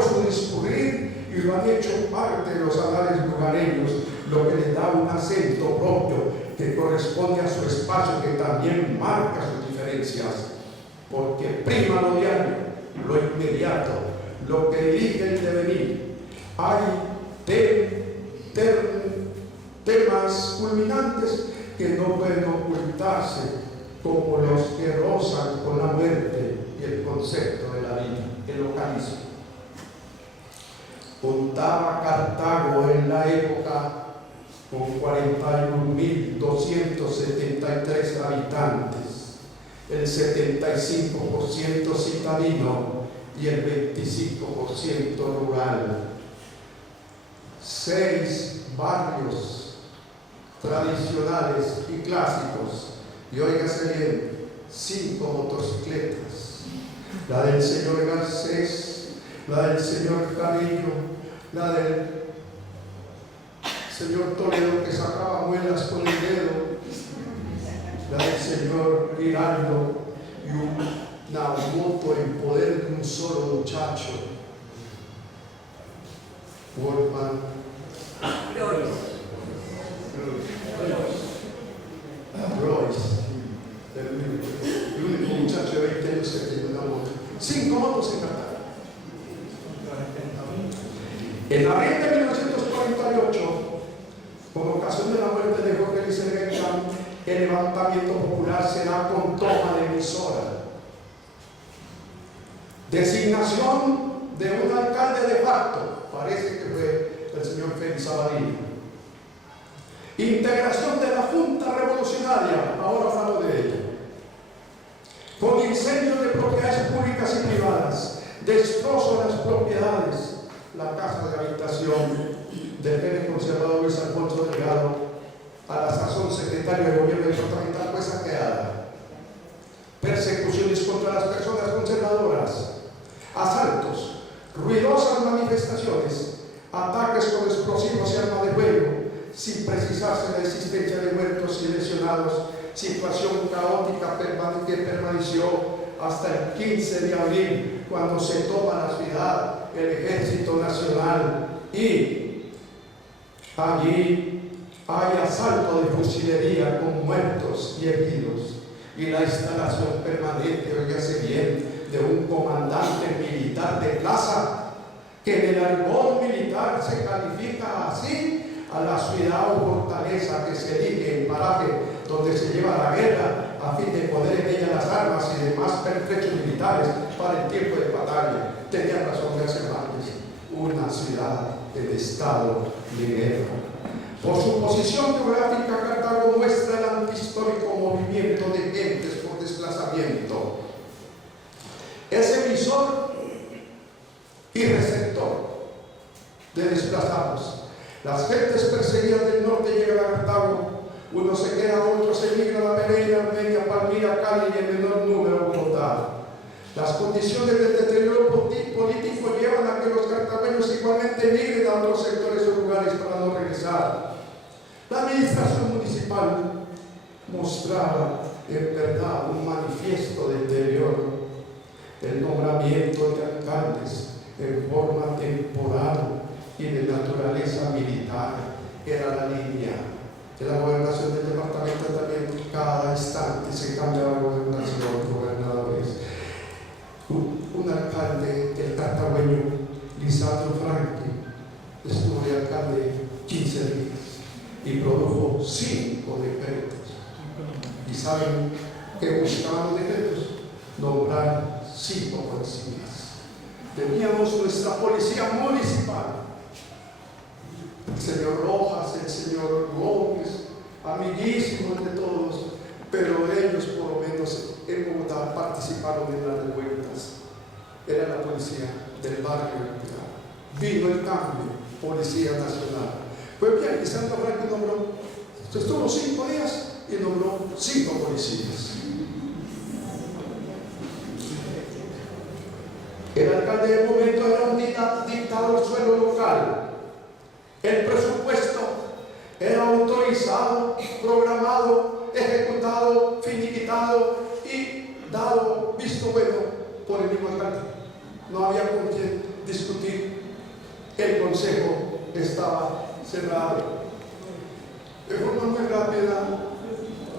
su discurrir y lo han hecho parte de los anales lugareños, lo que les da un acento propio que corresponde a su espacio, que también marca sus diferencias, porque prima lo diario, lo inmediato, lo que elige el devenir. Hay temas culminantes que no pueden ocultarse, como los que rozan con la muerte y el concepto de la vida, el localismo. Contaba Cartago en la época con 41.273 habitantes, el 75% citadino y el 25% rural. 6 barrios tradicionales y clásicos, y óigase bien, 5 motocicletas, la del señor Garcés, la del señor Carrillo, la del señor Toledo que sacaba muelas con el dedo, la del señor Giraldo y una moto en poder de un solo muchacho, Wolfman Royce, el único muchacho de 20 años que tenía una moto. 5 motos en Cartago. En abril de 1948, con ocasión de la muerte de Jorge Liceguetán, el levantamiento popular será con toma de emisora. Designación de un alcalde de facto, parece que fue el señor Félix Abadía. Integración de la Junta Revolucionaria, ahora hablo de ella. Con incendios de propiedades públicas y privadas, destrozo de las propiedades, la casa de habitación del jefe conservador Luis Alfonso Delgado, a la sazón secretario de gobierno departamental, fue saqueada. Persecuciones contra las personas conservadoras, asaltos, ruidosas manifestaciones, ataques con explosivos y armas de fuego, sin precisarse la existencia de muertos y lesionados, situación caótica que permaneció hasta el 15 de abril, cuando se toma la ciudad, el Ejército Nacional, y allí hay asalto de fusilería con muertos y heridos, y la instalación permanente, oígase bien, de un comandante militar de plaza, que en el argot militar se califica así a la ciudad o fortaleza que se erige en paraje donde se lleva la guerra, a fin de poner en ella las armas y demás pertrechos militares para el tiempo de batalla. Tenía razón García Márquez, una ciudad en estado de guerra. Por su posición geográfica, Cartago muestra el antihistórico movimiento de gentes por desplazamiento. Es emisor y receptor de desplazados. Las gentes perseguidas del norte llegan a Cartago, unos se quedan, otros emigran a Pereira, Armenia, Palmira, Cali y en menor número Bogotá. Las condiciones del deterioro político llevan a que los cartageños igualmente emigren a otros sectores o lugares para no regresar. La administración municipal mostraba en verdad un manifiesto de deterioro. El nombramiento de alcaldes en forma temporal y de naturaleza militar era la línea. En la gobernación del departamento también cada instante se cambiaba gobernación, gobernadores. Un alcalde, el cartagüeño Lisandro Franqui, estuvo de alcalde 15 días y produjo 5 decretos. ¿Y saben qué buscaban los decretos? Nombrar 5 policías. Teníamos nuestra policía municipal, el señor Rojas, el señor Gómez, amiguísimos de todos, pero ellos por lo menos en Bogotá participaron en las revueltas. Era la policía del barrio. Vino el cambio, Policía Nacional. Fue bien, Lisandro Franqui nombró, estuvo 5 días y nombró 5 policías. El alcalde del momento era un dictador suelo local. El presupuesto era autorizado, programado, ejecutado, finiquitado y dado visto bueno por el mismo alcalde. No había con quien discutir. El consejo estaba cerrado. De forma muy rápida,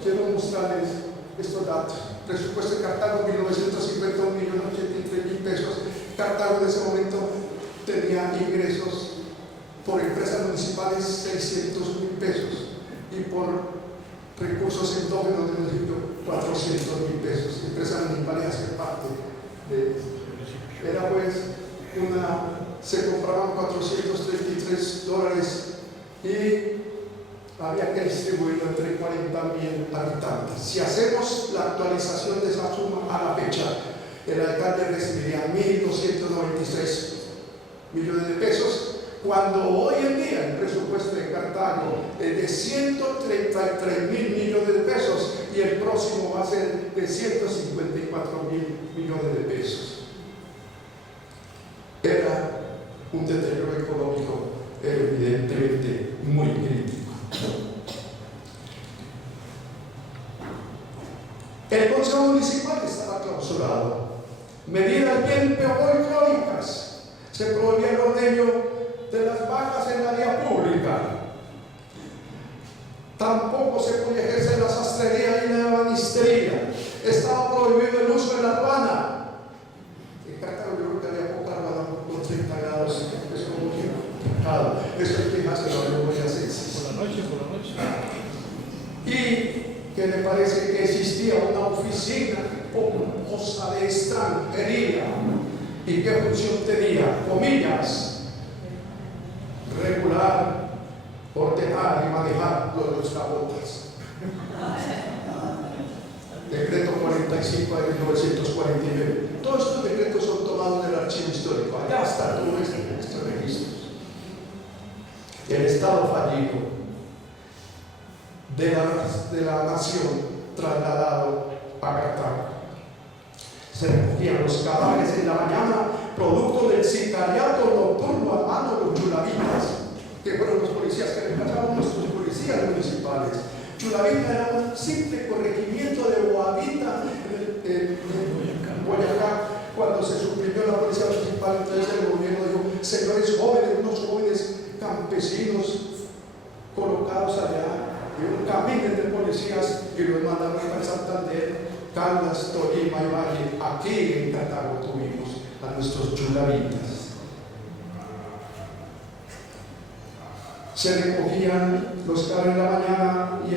quiero mostrarles estos datos. Presupuesto de Cartago, 1950, 1.083.000 pesos. Cartago en ese momento tenía ingresos por empresas municipales 600.000 pesos y por recursos endógenos del municipio 400.000 pesos. Empresas municipales hacen parte Era pues se compraban $433 y había que distribuirlo entre 40.000 habitantes. Si hacemos la actualización de esa suma a la fecha, el alcalde recibiría 1.293 millones de pesos, cuando hoy en día el presupuesto de Cartago es de 133.000 millones de pesos y el próximo va a ser de 154.000 millones de pesos. Era un deterioro económico evidentemente muy crítico. El Consejo Municipal estaba clausurado. Medidas bien crónicas. Se prohibía el ordeño de las vacas en la vía pública. Tampoco se podía ejercer la sastrería y la ebanistería. Estaba prohibido el uso de la aduana. En Cartago yo creo que había poca aduana con 30 grados. Es como que pecado. Eso es que hace la memoria sexy. Por la noche. Y que me parece que existía una oficina pomposa de extranjería. ¿Y qué función tenía? Comillas, regular, ordenar y manejar los cabotas. Decreto 45 de 1949. Todos estos decretos son tomados del archivo histórico. Allá está todo estos registros. El Estado fallido de la nación trasladado a Cartago. Se recogían los cadáveres en la mañana, producto del sicariato nocturno a mano de los chulavitas, que fueron los policías que rescataron nuestros policías municipales. Chulavita era un simple corregimiento de Boavita en Boyacá. Cuando se suprimió la policía municipal, entonces el gobierno dijo: señores jóvenes, unos jóvenes campesinos colocados allá, y un camino de policías, y los mandaron a Santander, Caldas, Tolima y Valle. Aquí en Cartago tuvimos a nuestros chulavitas. Se recogían los cadáveres en la mañana y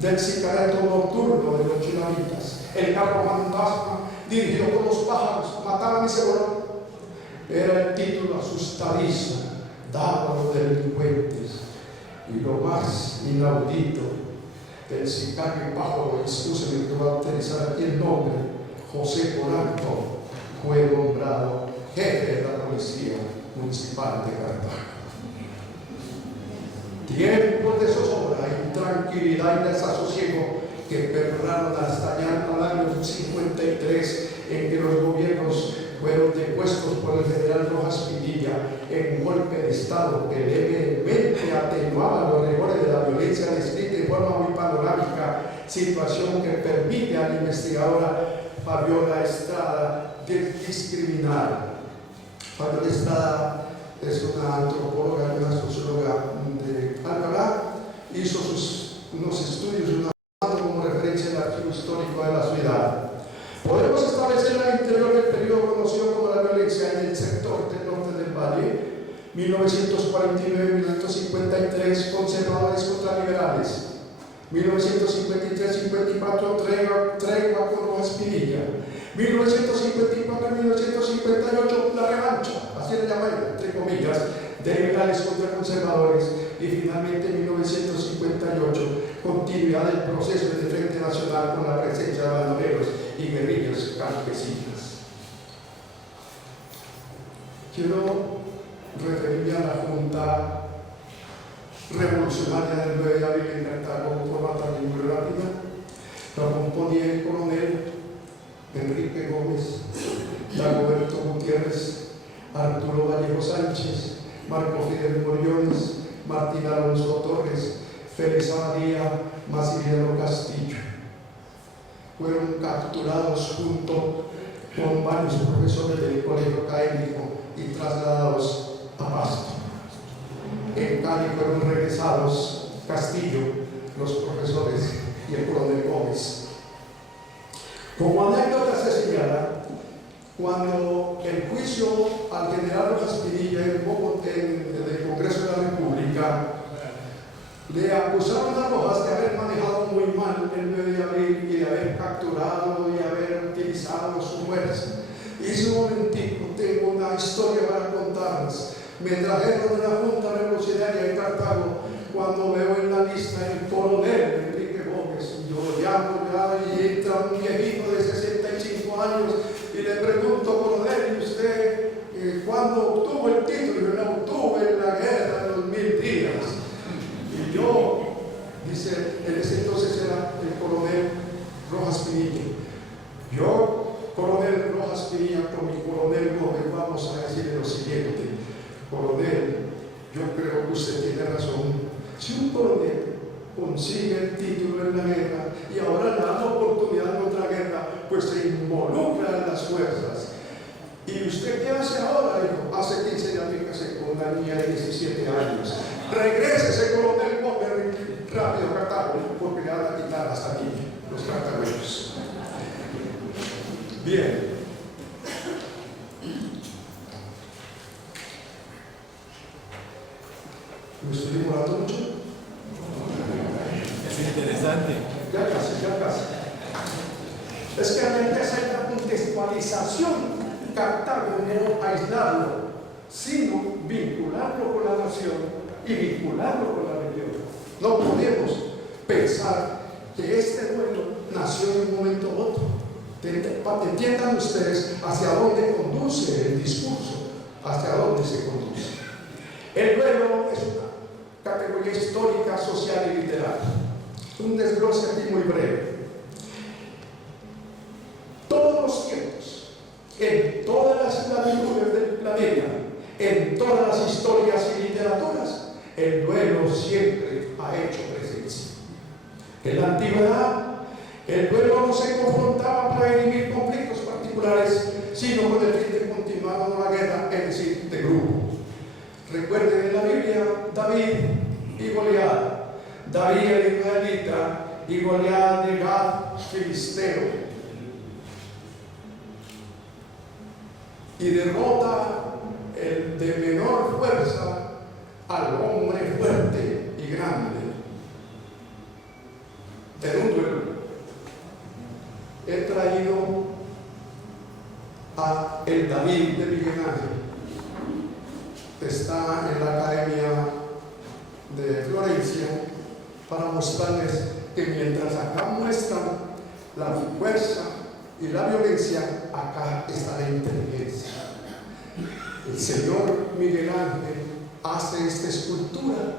del sicariato nocturno de los chulavitas. El carro fantasma, dirigido por los pájaros, mataban y se volaban. Era el título asustadizo dado a los delincuentes. Y lo más inaudito, el sicario pájaro, excúsenme que voy a utilizar aquí el nombre, José Polanco, fue nombrado jefe de la Policía Municipal de Cartago. Tiempos de zozobra, intranquilidad y desasosiego que perduraron hasta allá al año 53, en que los gobiernos fueron depuestos por el general Rojas Pinilla en un golpe de Estado que levemente atenuaba los rigores de la violencia descrita en forma muy panorámica, situación que permite a la investigadora Fabiola Estrada discriminar. Fabiola Estrada es una antropóloga y una socióloga de Alcalá, hizo unos estudios como referencia al archivo histórico de la ciudad. Podemos establecer al interior del periodo conocido como la violencia en el sector del norte del valle, 1949-1953, conservadores contra liberales, 1953-54, tregua con Rojas Pinilla, 1954-1958, la revancha, así le llaman, entre comillas, de liberales contra conservadores, y finalmente en 1958, continuidad del proceso de Frente Nacional con la presencia de bandoleros y guerrillas campesinas. Quiero referirme a la Junta Revolucionaria del 9 de abril en Cartago de forma también muy rápida. La componía el coronel Enrique Gómez, Dagoberto Gutiérrez, Arturo Vallejo Sánchez, Marco Fidel Moriones, Martín Alonso Torres, Félix Abadía, Massimiliano Castillo. Fueron capturados junto con varios profesores del colegio académico y trasladados a Pasto. En Cali fueron regresados Castillo, los profesores y el coronel Gómez. Como anécdota se señala, cuando el juicio al general Rojas Pinilla en Bogotá, en el Congreso de la República, le acusaron a Rojas de haber manejado muy mal el 9 de abril y de haber capturado y haber utilizado su fuerza contarlas. Me trajeron de la Junta Revolucionaria de Cartago cuando veo en la lista el coronel Enrique Gómez. Yo lo llamo ya y entra un viejito de 65 años y le pregunto, coronel, ¿y usted cuándo obtuvo el título? Y yo lo obtuve en la guerra de los 1000 días. Y yo, dice, en ese entonces era el coronel Rojas Pinilla. Yo, coronel Rojas Pinilla, con mi coronel Gómez, vamos a decirle lo siguiente. Coronel, yo creo que usted tiene razón. Si un coronel consigue el título en la guerra y ahora le da la oportunidad en otra guerra, pues se involucra en las fuerzas. ¿Y usted qué hace ahora? Dijo, hace 15 días me casé con una niña de 17 años. Regrese ese coronel Gómez rápido a Cartago, porque le van a quitar hasta aquí los cartageneros. Bien. ¿Me estoy demorando mucho? Es interesante. Ya casi. Es que había que hacer la contextualización. Cartago no aislarlo, sino vincularlo con la nación y vincularlo con la religión. No podemos pensar que este duelo nació en un momento u otro. Entiendan ustedes hacia dónde conduce el discurso, hacia dónde se conduce. El duelo es una categoría histórica, social y literaria. Un desglose aquí muy breve. Todos los tiempos, en todas las latitudes del planeta, en todas las historias y literaturas, el duelo siempre ha hecho presencia. En la antigüedad, el duelo no se confrontaba para dirimir conflictos particulares, sino con el fin de continuar con la guerra, es decir, de grupo. Recuerden en la Biblia David y Goliat, David el israelita y Goliat de Gad filisteo. Y derrota el de menor fuerza al hombre fuerte y grande. En un duelo he traído a el David de Miguel Ángel. Está en la Academia de Florencia para mostrarles que mientras acá muestran la fuerza y la violencia, acá está la inteligencia. El señor Miguel Ángel hace esta escultura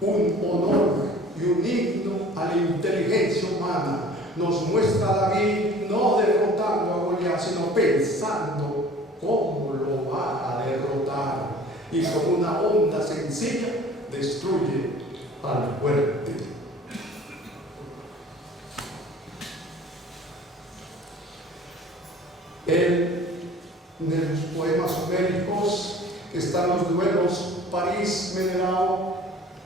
un honor y un himno a la inteligencia humana. Nos muestra a David no derrotando a Goliat, sino pensando cómo lo va a derrotar. Y con una onda sencilla destruye al fuerte. En los poemas homéricos están los duelos París, Menelao,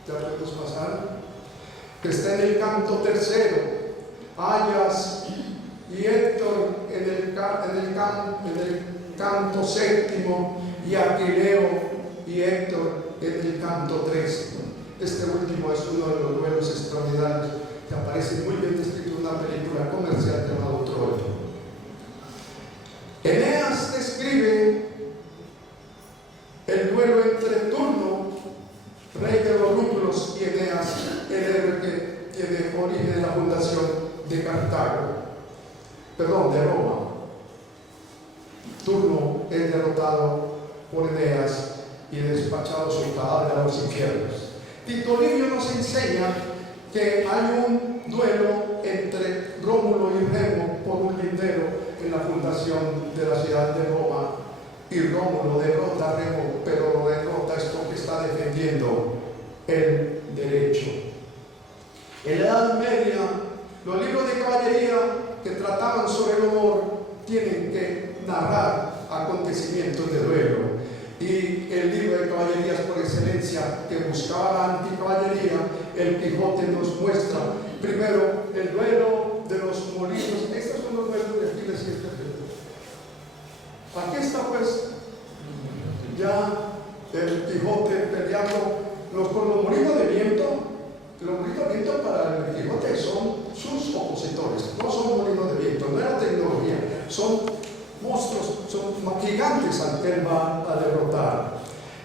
ya podemos pasar, que está en el canto tercero, Ayas y Héctor en el canto séptimo, y Aquileo y Héctor en el canto 3. Este último es uno de los duelos extraordinarios que aparece muy bien descrito en una película comercial llamada Troya. Eneas describe el duelo entre Turno, rey de los rútulos, y Eneas, el héroe que tiene origen en la fundación de Cartago, de Roma. Turno es derrotado por Eneas y despachado su cadáver a los infiernos. Tito Livio nos enseña que hay un duelo entre Rómulo y Remo por un lindero en la fundación de la ciudad de Roma, y Rómulo derrota a Remo, pero lo derrota es porque está defendiendo el derecho. En la Edad Media, los libros de caballería que trataban sobre el humor tienen que narrar acontecimientos de duelo. Y el libro de caballerías por excelencia que buscaba la anticaballería, el Quijote, nos muestra primero el duelo de los molinos. Estos son los duelos de Aquiles y Estéfilo. Aquí está pues ya el Quijote peleando con los molinos de viento. Los molinos de viento para el Quijote son sus opositores, no son molinos de viento, no era tecnología, son monstruos, son gigantes al que él va a derrotar.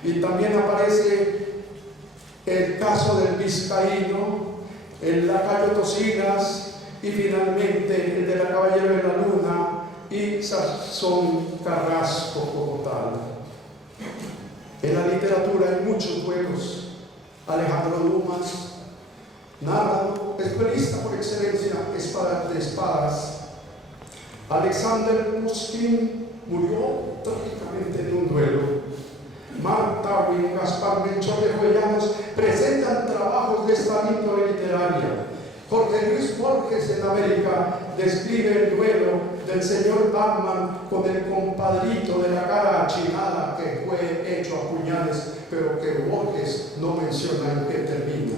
Y también aparece el caso del vizcaíno, el lacayo Tosilas y finalmente el de la Caballero de la Luna y Sansón Carrasco como tal. En la literatura hay muchos duelos. Alejandro Dumas, narrador, es duelista por excelencia, espada de espadas. Alexander Pushkin murió trágicamente en un duelo. Mark Twain, Gaspar Melchor de Jovellanos presentan trabajos de esta índole literaria. Jorge Luis Borges en América describe el duelo del señor Batman con el compadrito de la cara achinada que fue hecho a puñales, pero que Borges no menciona en qué termina.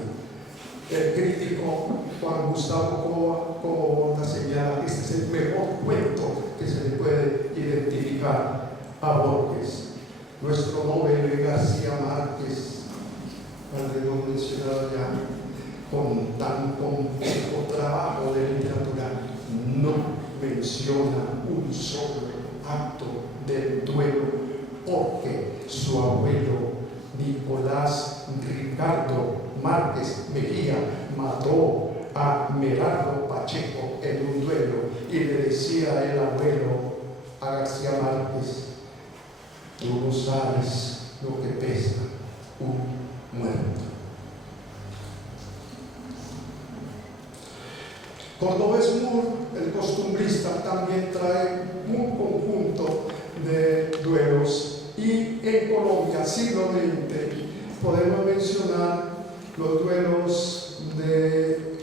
El crítico Juan Gustavo Cobo señala que este es el mejor cuento que se le puede identificar a Borges. Nuestro Nobel García Márquez, al no mencionado ya, con tan complejo trabajo de literatura, no menciona un solo acto del duelo, porque su abuelo Nicolás Ricardo Márquez Mejía mató a Merardo Pacheco en un duelo y le decía el abuelo a García Márquez: tú no sabes lo que pesa un muerto. Cordobés Moore, el costumbrista, también trae un conjunto de duelos. Y en Colombia, siglo XX, podemos mencionar los duelos de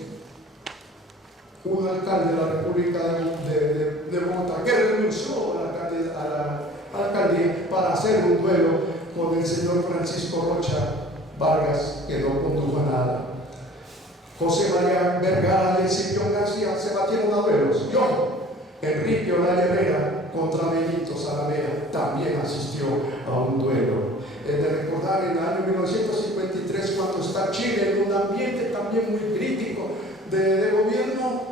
un alcalde de la República de Bogotá, que renunció a la alcaldía para hacer un duelo con el señor Francisco Rocha Vargas, que no condujo a nada. José María Vergara y Escipión García se batieron a duelos. Enrique Olaya Herrera contra Benito Zaramea también asistió a un duelo. Es de recordar en el año 1953, cuando está Chile en un ambiente también muy crítico de gobierno,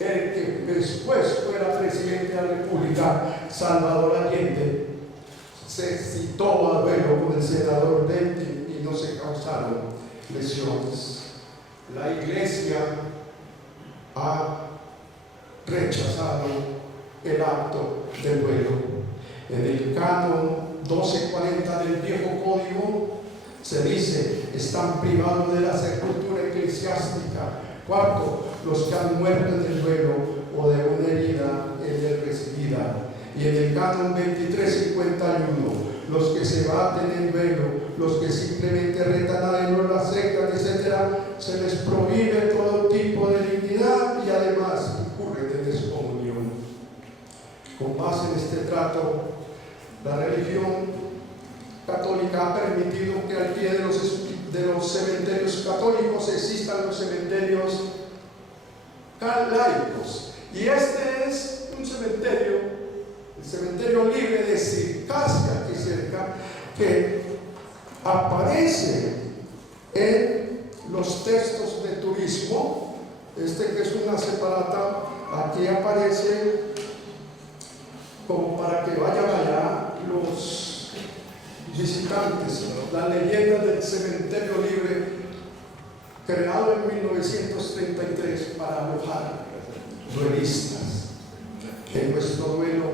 el que después fuera presidente de la República, Salvador Allende, se citó a duelo con el senador Dentin y no se causaron lesiones. La Iglesia ha rechazado el acto del duelo. En el canon 1240 del Viejo Código se dice: están privados de la sepultura eclesiástica. Cuarto, los que han muerto en el duelo o de una herida en el recibida. Y en el canon 2351, los que se baten en duelo, los que simplemente retan a Dios, la sectan, etc., se les prohíbe todo tipo de dignidad y además incurren en descomunión. Con base en este trato, la religión católica ha permitido que al pie de los cementerios católicos existan los cementerios laicos. Y este es un cementerio, el cementerio libre de Circasia, aquí cerca, que aparece en los textos de turismo. Este que es una separata, aquí aparece como para que vayan allá los visitantes, la leyenda del cementerio libre, creado en 1933 para alojar duelistas. En nuestro duelo,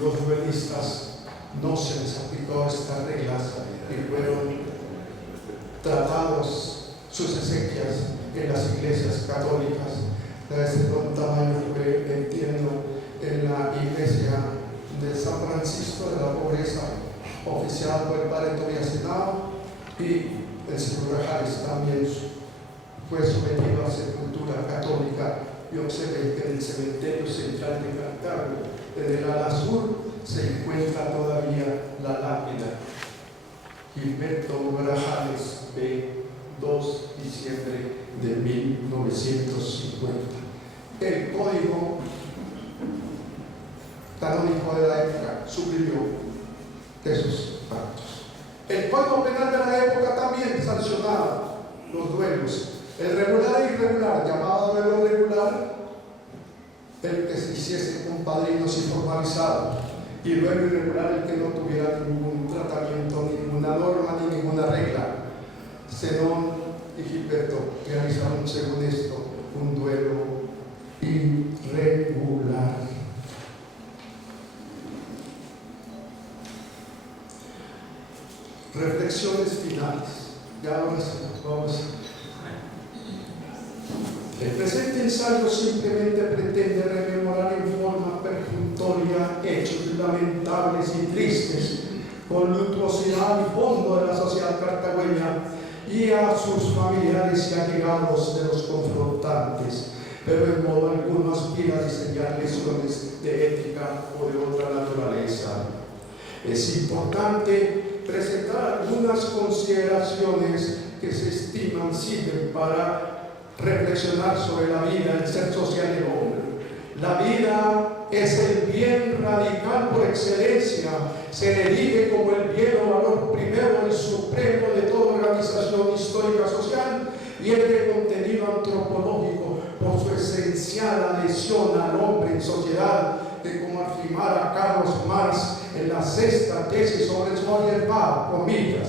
los duelistas no se les aplicó estas reglas y fueron tratados sus exequias en las iglesias católicas. De ese tamaño fue, entiendo, en la iglesia de San Francisco de la Pobreza, oficiada por el padre Tobias Henao, y el señor Jares también fue sometido a sepultura católica. Y observen que en el cementerio central de Cartago, en el ala sur, se encuentra todavía la lápida: Gilberto Grajales, B. 2 de diciembre de 1950. El código canónico de la época suprimió esos actos. El código penal de la época también sancionaba los duelos. El regular e irregular, llamado duelo regular, el que se hiciese con padrinos y formalizado, y luego irregular el que no tuviera ningún tratamiento, ninguna norma ni ninguna regla. Zenón y Gilberto realizaron según esto un duelo irregular. Reflexiones finales. Ya ahora sí, vamos. El presente ensayo simplemente pretende rememorar en forma perfunctoria hechos lamentables y tristes, con luctuosidad y fondo de la sociedad cartagüeña y a sus familiares y allegados de los confrontantes, pero en modo alguno aspira a diseñar lecciones de ética o de otra naturaleza. Es importante presentar algunas consideraciones que se estiman sirven para reflexionar sobre la vida, el ser social del hombre. La vida es el bien radical por excelencia, se le erige como el bien o valor primero y supremo de toda organización histórica social, y es de contenido antropológico por su esencial adhesión al hombre en sociedad, que como afirmara Carlos Marx en la sexta tesis sobre Feuerbach, comillas,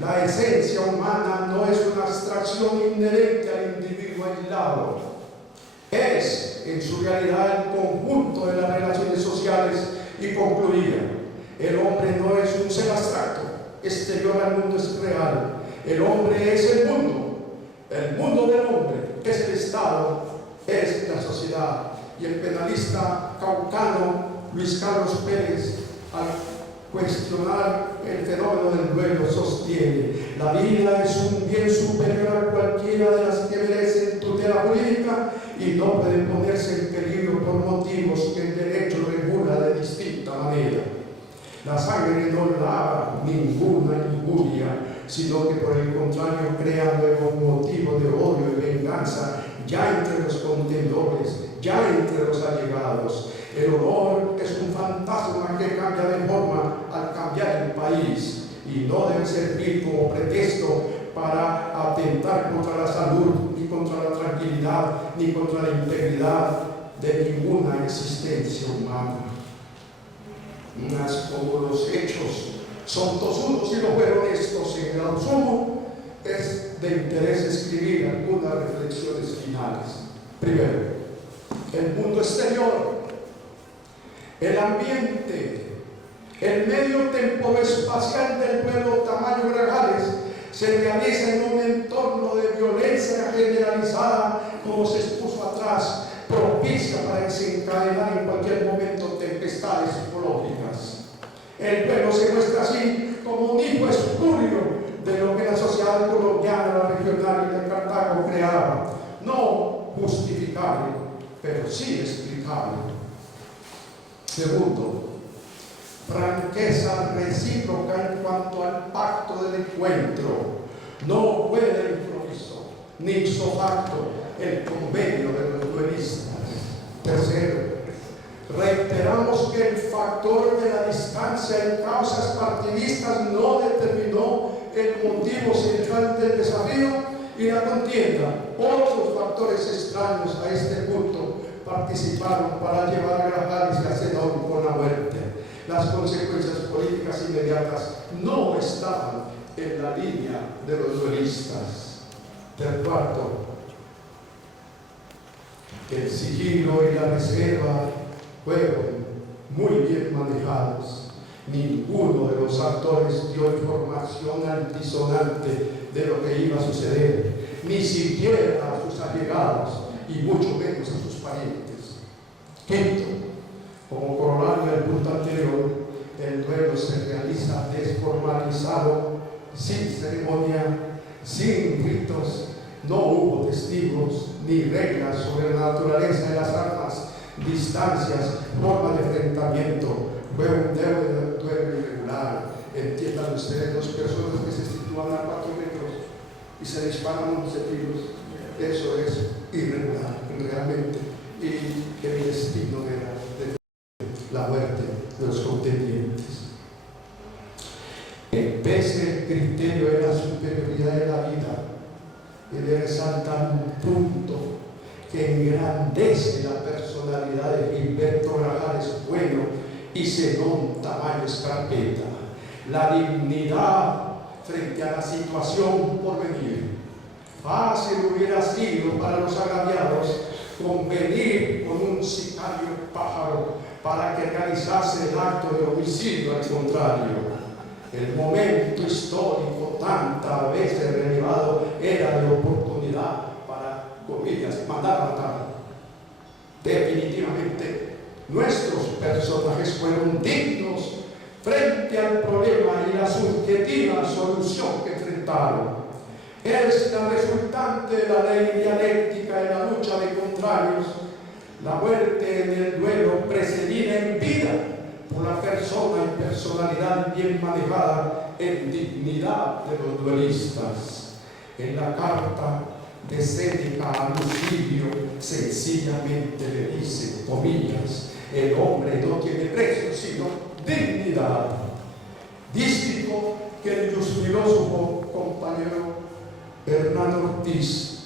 la esencia humana no es una abstracción inherente al individuo aislado, es en su realidad el conjunto de las relaciones sociales, y concluía: el hombre no es un ser abstracto, exterior al mundo es real, el hombre es el mundo del hombre es el Estado, es la sociedad. Y el penalista caucano Luis Carlos Pérez, al cuestionar el fenómeno del duelo, sostiene: la vida es un bien superior a cualquiera de las que merecen tutela jurídica y no puede ponerse en peligro por motivos que el derecho regula de distinta manera. La sangre no lava ninguna injuria, sino que por el contrario crea nuevos motivos de odio y venganza, ya entre los contendores, ya entre los allegados. El honor es un fantasma que cambia de forma al cambiar el país y no debe servir como pretexto para atentar contra la salud, ni contra la tranquilidad, ni contra la integridad de ninguna existencia humana. Mas como los hechos son tosudos y no fueron estos en grado sumo, es de interés escribir algunas reflexiones finales. Primero, el mundo exterior, el ambiente, el medio temporoespacial del pueblo Tamayo Grajales se realiza en un entorno de violencia generalizada, como se expuso atrás, propicia para desencadenar en cualquier momento tempestades psicológicas. El pueblo se muestra así como un hijo espurio de lo que la sociedad colombiana, la regional y de Cartago creaba, no justificable, pero sí explicable. Segundo, franqueza recíproca en cuanto al pacto del encuentro. No puede improviso ni ipso facto el convenio de los duelistas. Tercero, reiteramos que el factor de la distancia en causas partidistas no determinó el motivo central del desafío y la contienda. Otros factores extraños a este punto participaron para llevar a Grajales y a Zenón con la muerte. Las consecuencias políticas inmediatas no estaban en la línea de los duelistas. Cuarto, el sigilo y la reserva fueron muy bien manejados. Ninguno de los actores dio información altisonante de lo que iba a suceder, ni siquiera a sus allegados y mucho menos a sus parientes. Quinto, como corolario del punto anterior, el duelo se realiza desformalizado, sin ceremonia, sin ritos, no hubo testigos ni reglas sobre la naturaleza de las armas, distancias, forma de enfrentamiento. Fue un duelo irregular. Entiendan ustedes, dos personas que se sitúan a 4 metros y se disparan 11 tiros. Eso es irregular, realmente. Y que el destino era la muerte de los contendientes. En vez del criterio de la superioridad de la vida, y de resaltar un punto que engrandece la personalidad de Gilberto Grajales Bueno y Zenón Tamayo Escarpeta: la dignidad frente a la situación por venir. Fácil hubiera sido para los agraviados convenir con un sicario pájaro para que realizase el acto de homicidio. Al contrario, el momento histórico tantas veces relevado era de oportunidad para, comillas, mandar a matar. Definitivamente, nuestros personajes fueron dignos frente al problema y la subjetiva solución que enfrentaron. Es la resultante de la ley dialéctica de la lucha de contrarios, la muerte en el duelo precedida en vida por la persona y personalidad bien manejada en dignidad de los duelistas. En la carta de Séneca a Lucilio sencillamente le dice, comillas, el hombre no tiene precio sino dignidad. Dístico que el filósofo compañero Hernán Ortiz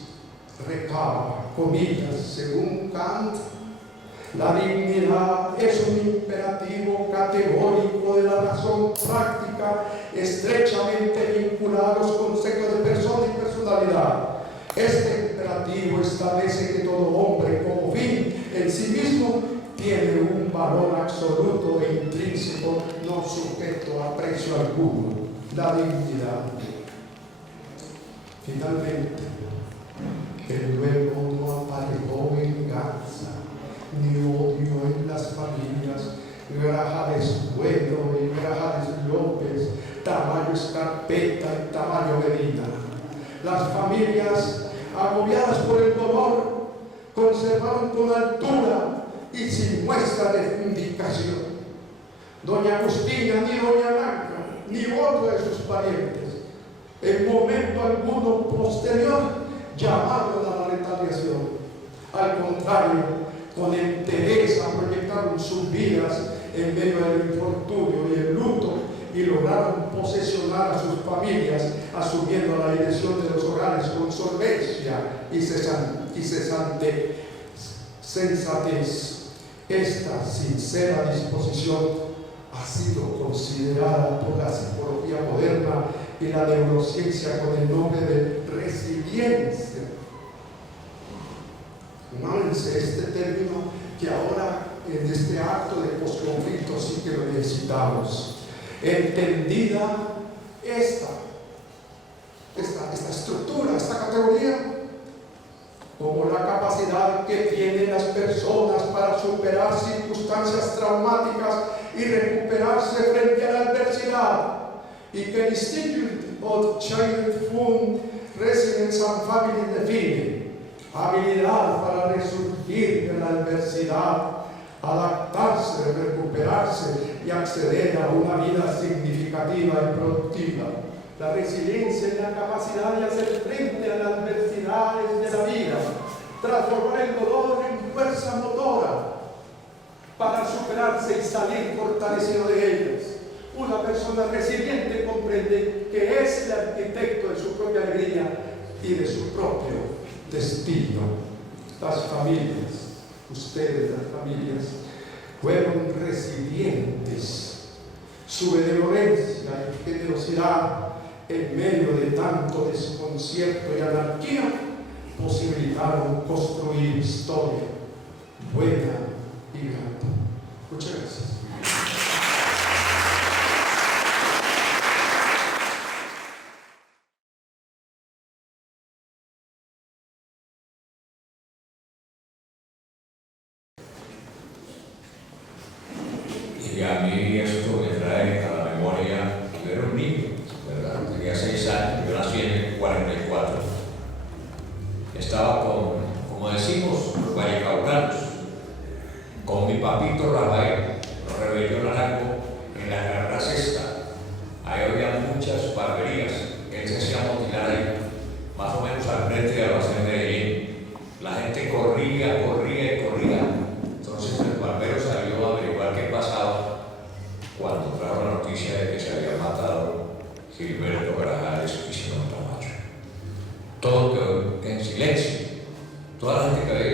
recaba, comillas, según Kant, la dignidad es un imperativo categórico de la razón práctica estrechamente vinculado a los conceptos de persona y personalidad. Este imperativo establece que todo hombre como fin en sí mismo tiene un valor absoluto e intrínseco, no sujeto a precio alguno: la dignidad. Finalmente, el luego no aparejó venganza ni odio en las familias Grajales Bueno y Grajales López, Tamayo Escarpeta y Tamayo Medina. Las familias, agobiadas por el dolor, conservaron con altura y sin muestra de indicación. Doña Agustina, ni doña Blanca, ni otro de sus parientes, en momento alguno posterior, llamaron a la retaliación. Al contrario, con entereza proyectaron sus vidas en medio del infortunio y el luto y lograron posesionar a sus familias, asumiendo la dirección de los hogares con solvencia y cesante sensatez. Esta sincera disposición ha sido considerada por la psicología moderna y la neurociencia con el nombre de resiliencia. Humánse este término que ahora en este acto de posconflicto sí que lo necesitamos. Entendida esta estructura, esta categoría, como la capacidad que tienen las personas para superar circunstancias traumáticas y recuperarse frente a la adversidad, y que el Institute of Childhood Resilience and Family define: habilidad para resurgir de la adversidad, adaptarse, recuperarse y acceder a una vida significativa y productiva. La resiliencia es la capacidad de hacer frente a las adversidades de la vida, transformar el dolor en fuerza motora para superarse y salir fortalecido de ellas. Una persona resiliente comprende que es el arquitecto de su propia alegría y de su propio destino. Las familias, ustedes las familias, fueron resilientes. Su benevolencia y generosidad en medio de tanto desconcierto y anarquía posibilitaron construir historia buena y grande. Muchas gracias. Y a mí esto me trae a la memoria que yo era un niño, ¿verdad? Tenía 6 años, yo nací en el 44. Estaba con, como decimos, los vallecaucanos, con mi papito Rafael, los rebellión Arango, en la Guerra Sexta. Ahí había muchas barberías, él se hacía motilar ahí, más o menos al frente de la base de Medellín. La gente corría, corría y corría. Entonces el barbero salió a averiguar qué pasaba cuando trajo la noticia de que se había matado Gilberto Grajales y Zenón Tamayo. Todo quedó en silencio. Toda la gente que había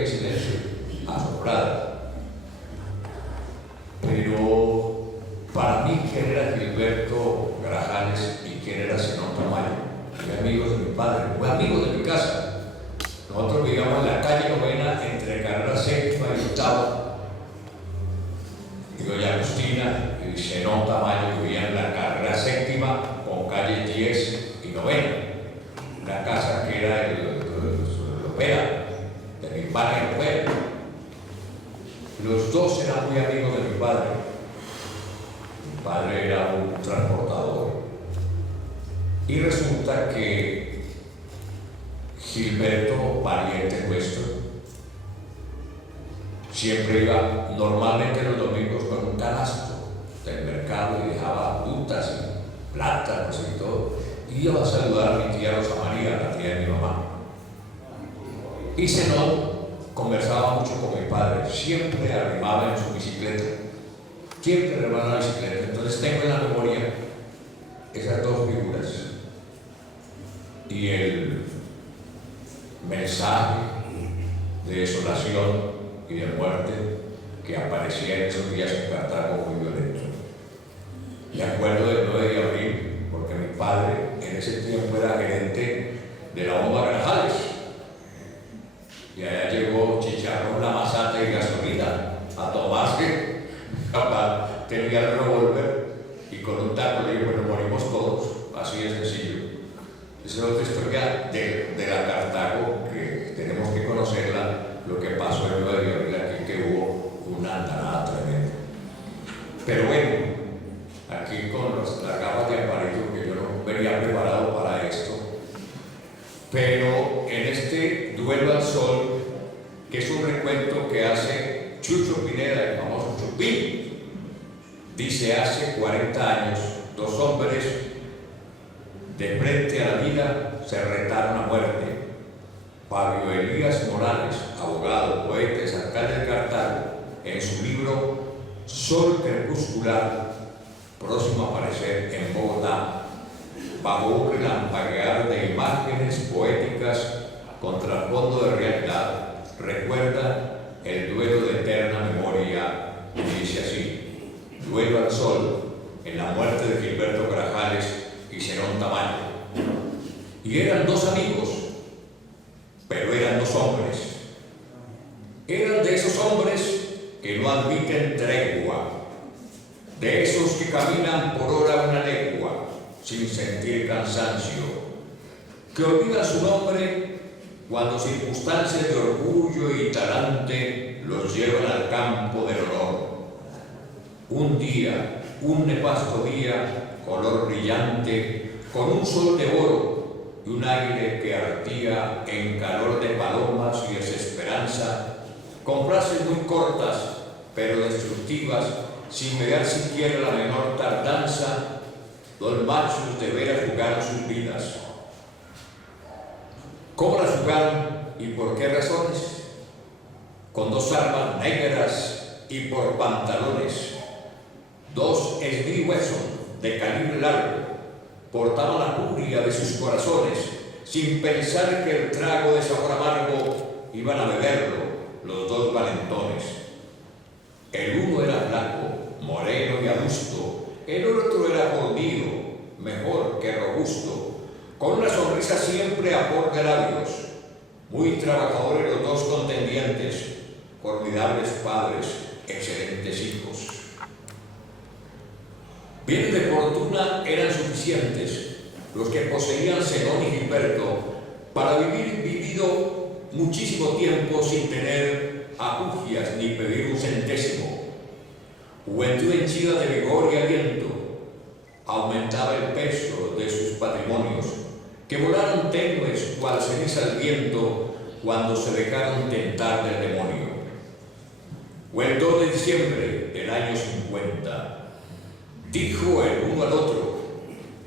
mi padre, muy amigo de mi casa. Nosotros vivíamos en la calle Novena entre carrera séptima y octava. Y doña Agustina y Zenón Tamayo vivían en la carrera séptima con calle 10 y novena. Una casa que era europea, de mi padre europeo. Los dos eran muy amigos de mi padre. Mi padre era un transportador. Y resulta que Gilberto, pariente nuestro, siempre iba normalmente los domingos con un canasto del mercado y dejaba frutas y plátanos y todo. Y iba a saludar a mi tía Rosa María, la tía de mi mamá. Y Zenón conversaba mucho con mi padre, siempre arrimaba en su bicicleta, siempre arrimaba la bicicleta. Entonces tengo en la memoria esas dos figuras y el mensaje de desolación y de muerte que aparecía en esos días en Cartago muy violento. Me acuerdo del 9 de abril, porque mi padre en ese tiempo era gerente de la bomba Grajales. Y allá llegó chicharrón, la masata y gasolina a tomarse. Papá tenía el revólver y con un taco le dijo, bueno, morimos todos, así de sencillo. Esa es otra historia de la Cartago que tenemos que conocerla, lo que pasó el 9 de abril aquí, que hubo una andanada tremenda. Pero bueno, aquí con las gafas de Amparito, que yo no venía preparado para esto, pero en este duelo al sol, que es un recuento que hace Chucho Pineda, el famoso Chupín, dice: hace 40 años, dos hombres de frente a la vida se retaron a muerte. Fabio Elías Morales, abogado, poeta y alcalde de Cartago, en su libro Sol Crepuscular, próximo a aparecer en Bogotá, bajo un relampaguear de imágenes poéticas contra el fondo de realidad, recuerda el duelo de eterna memoria y dice así: duelo al sol en la muerte de Gilberto Grajales y Zenón Tamayo. Y eran dos amigos, pero eran dos hombres. Eran de esos hombres que no admiten tregua, de esos que caminan por hora una legua sin sentir cansancio, que olvidan su nombre cuando circunstancias de orgullo y talante los llevan al campo del honor. Un día, un nefasto día, color brillante, con un sol de oro y un aire que ardía en calor de palomas y desesperanza, con frases muy cortas pero destructivas, sin mediar siquiera la menor tardanza, los machos de veras jugaron sus vidas. ¿Cómo las jugaron y por qué razones? Con dos armas negras y por pantalones. Dos Smith Wesson de calibre largo portaban la furia de sus corazones, sin pensar que el trago de sabor amargo iban a beberlo los dos valentones. El uno era flaco, moreno y adusto, el otro era fornido, mejor que robusto, con una sonrisa siempre a por de labios. Muy trabajadores los dos contendientes, formidables padres, excelentes hijos. Bienes de fortuna eran suficientes los que poseían Zenón y Gilberto para vivir vivido muchísimo tiempo sin tener afugias ni pedir un centésimo. Juventud henchida de vigor y aliento, aumentaba el peso de sus patrimonios, que volaron tenues cual ceniza al viento cuando se dejaron tentar del demonio. Fue el 2 de diciembre del año 50. Dijo el uno al otro: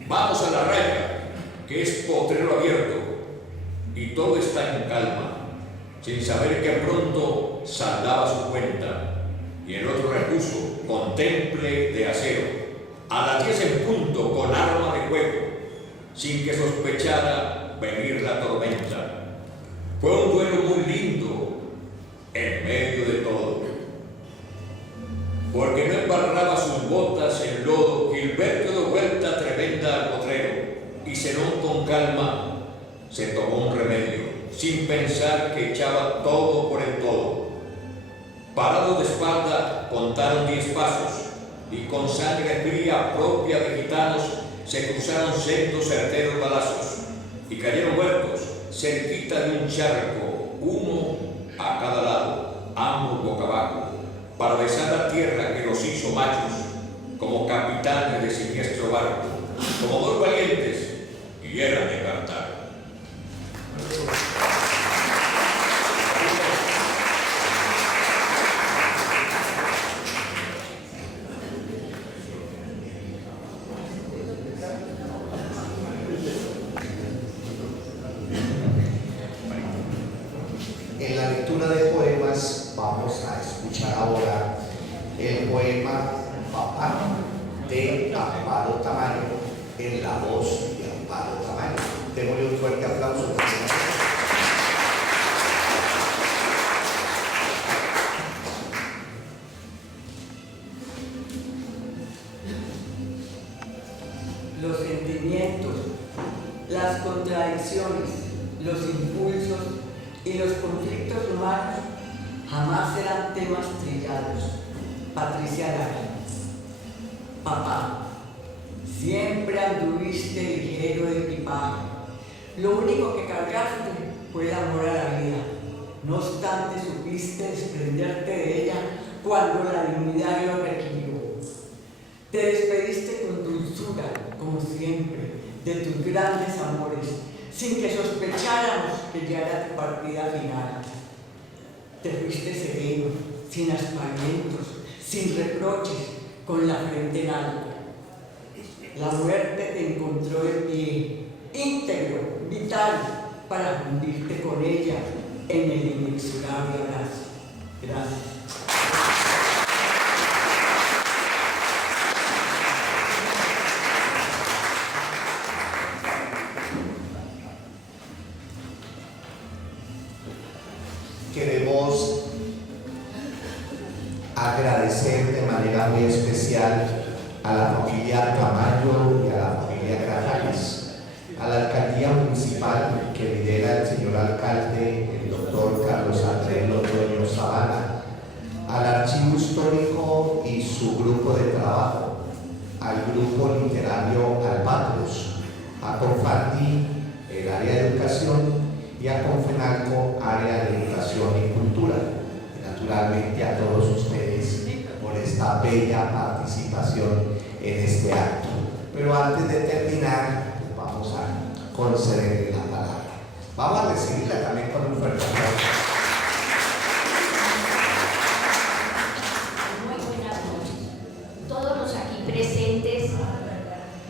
vamos a la raya, que es potrero abierto, y todo está en calma, sin saber que pronto saldaba su cuenta. Y el otro repuso, con temple de acero, a las 10 en punto, con arma de fuego, sin que sospechara venir la tormenta. Fue un duelo muy lindo, en medio de todo, porque no embarraba sus botas en lodo Gilberto de vuelta tremenda al potrero, y Zenón con calma se tomó un remedio, sin pensar que echaba todo por el todo. Parado de espalda, contaron 10 pasos, y con sangre fría propia de gitanos se cruzaron sendos certeros balazos, y cayeron muertos cerquita de un charco, uno a cada lado, ambos boca abajo, para besar la tierra que los hizo machos, como capitanes de siniestro barco, como dos valientes, y eran de cantar. En la lectura de poemas vamos a escuchar ahora el poema Papá de Amparo Tamayo, en la voz de Amparo Tamayo. Démosle un fuerte aplauso. Los sentimientos, las contradicciones, los impulsos y los conflictos humanos jamás serán temas trillados. Patricia Lara. Papá, siempre anduviste ligero de equipaje. Lo único que cargaste fue el amor a la vida. No obstante, supiste desprenderte de ella cuando la dignidad lo requirió. Te despediste con dulzura, como siempre, de tus grandes amores, sin que sospecháramos que ya era tu partida final. Te fuiste sereno, sin aspavientos, sin reproches, con la frente en alto. La muerte te encontró de pie, íntegro, vital, para fundirte con ella en el inexorable abrazo. Gracias. Queremos agradecer de manera muy especial a la familia Tamayo y a la familia Grajales, a la alcaldía municipal que lidera el señor alcalde, el doctor Carlos Andrés Londoño Zavala, al archivo histórico y su grupo de trabajo, al grupo literario Albatros, a Confandi, el área de educación, y a Confenalco, área de educación y cultura, y naturalmente a todos ustedes por esta bella participación en este acto. Pero antes de terminar, pues vamos a concederle la palabra. Vamos a recibirla también con un fuerte aplauso. Muy buenas noches. Todos los aquí presentes,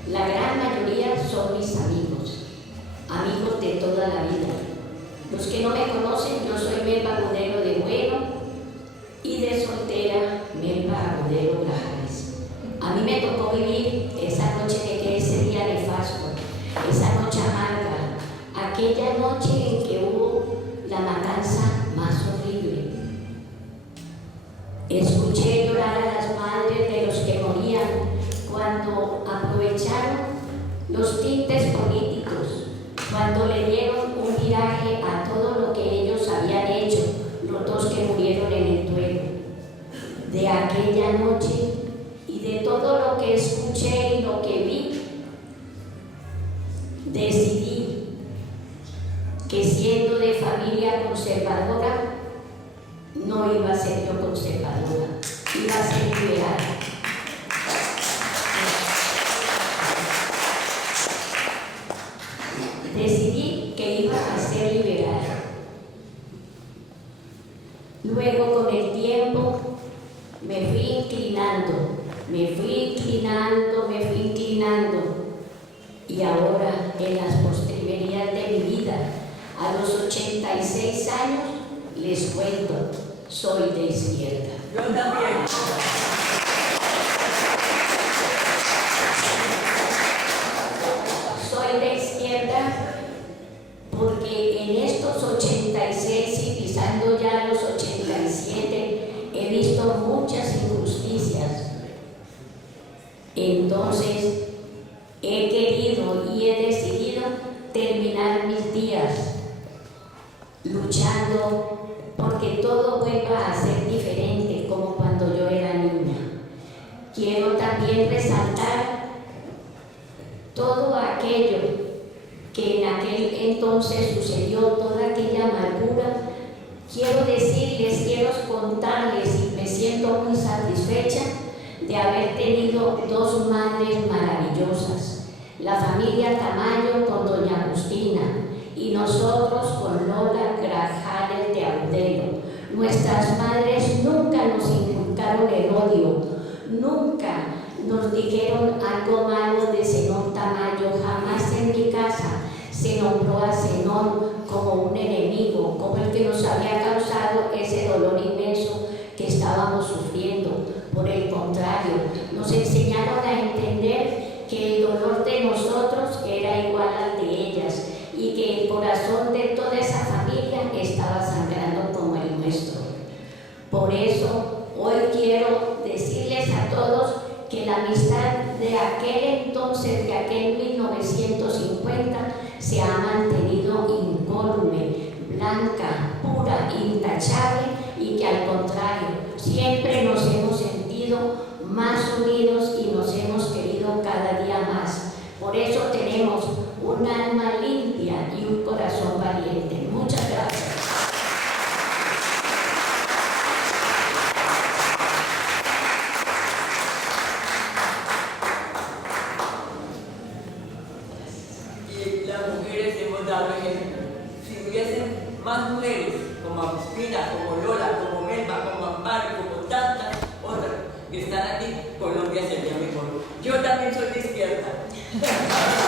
la gran mayoría son mis amigos, amigos de toda la vida. Los que no me conocen, yo soy Melba Agudelo de Bueno, y de soltera Melba Agudelo Grajales. A mí me tocó vivir esa noche de que ese día nefasto, esa noche amarga, aquella noche en que hubo la matanza más horrible. Escuché llorar a las madres de los que morían cuando aprovecharon los tintes políticos, cuando le dieron un viraje a todo lo que ellos habían hecho, los dos que murieron en el duelo. De aquella noche y de todo lo que escuché y lo que vi, decidí que siendo de familia conservadora, no iba a ser yo conservadora, iba a ser liberal. Decidí que iba a ser liberal. Luego, con el tiempo, me fui inclinando, y ahora, en las postrimerías de mi vida, a los 86 años, les cuento, soy de izquierda. Yo también. Soy de izquierda porque en estos 86 y pisando ya los 87 he visto muchas injusticias. Entonces he querido y he decidido terminar mis días luchando porque todo vuelva a ser diferente como cuando yo era niña. Quiero también resaltar todo aquello que en aquel entonces sucedió, toda aquella amargura. Quiero decirles, quiero contarles, y me siento muy satisfecha de haber tenido dos madres maravillosas, la familia Tamayo con doña Agustina y nosotros con Lola Grajales de Audelo. Nuestras madres nunca nos inculcaron el odio, nunca nos dijeron algo malo de Zenón Tamayo. Jamás en mi casa se nombró a Zenón como un enemigo, como el que nos había causado ese dolor inmenso que estábamos sufriendo. Por el contrario, nos enseñaron a entender que el dolor de nosotros era igual al de ellas y que el corazón de toda esa familia estaba sangrando como el nuestro. Por eso, hoy quiero decirles a todos que la amistad de aquel entonces, de aquel 1950, se ha mantenido incólume, blanca, pura, intachable, y que al contrario, siempre nos hemos sentido más unidos y nos hemos querido cada día más. Por eso tenemos un alma limpia y un corazón valiente. Muchas gracias. Y las mujeres hemos dado ejemplo. Si hubiesen más mujeres como Agustina, como Lola, como Melba, como Amparo, como tantas otras que están aquí, Colombia sería mejor. Yo también soy de izquierda.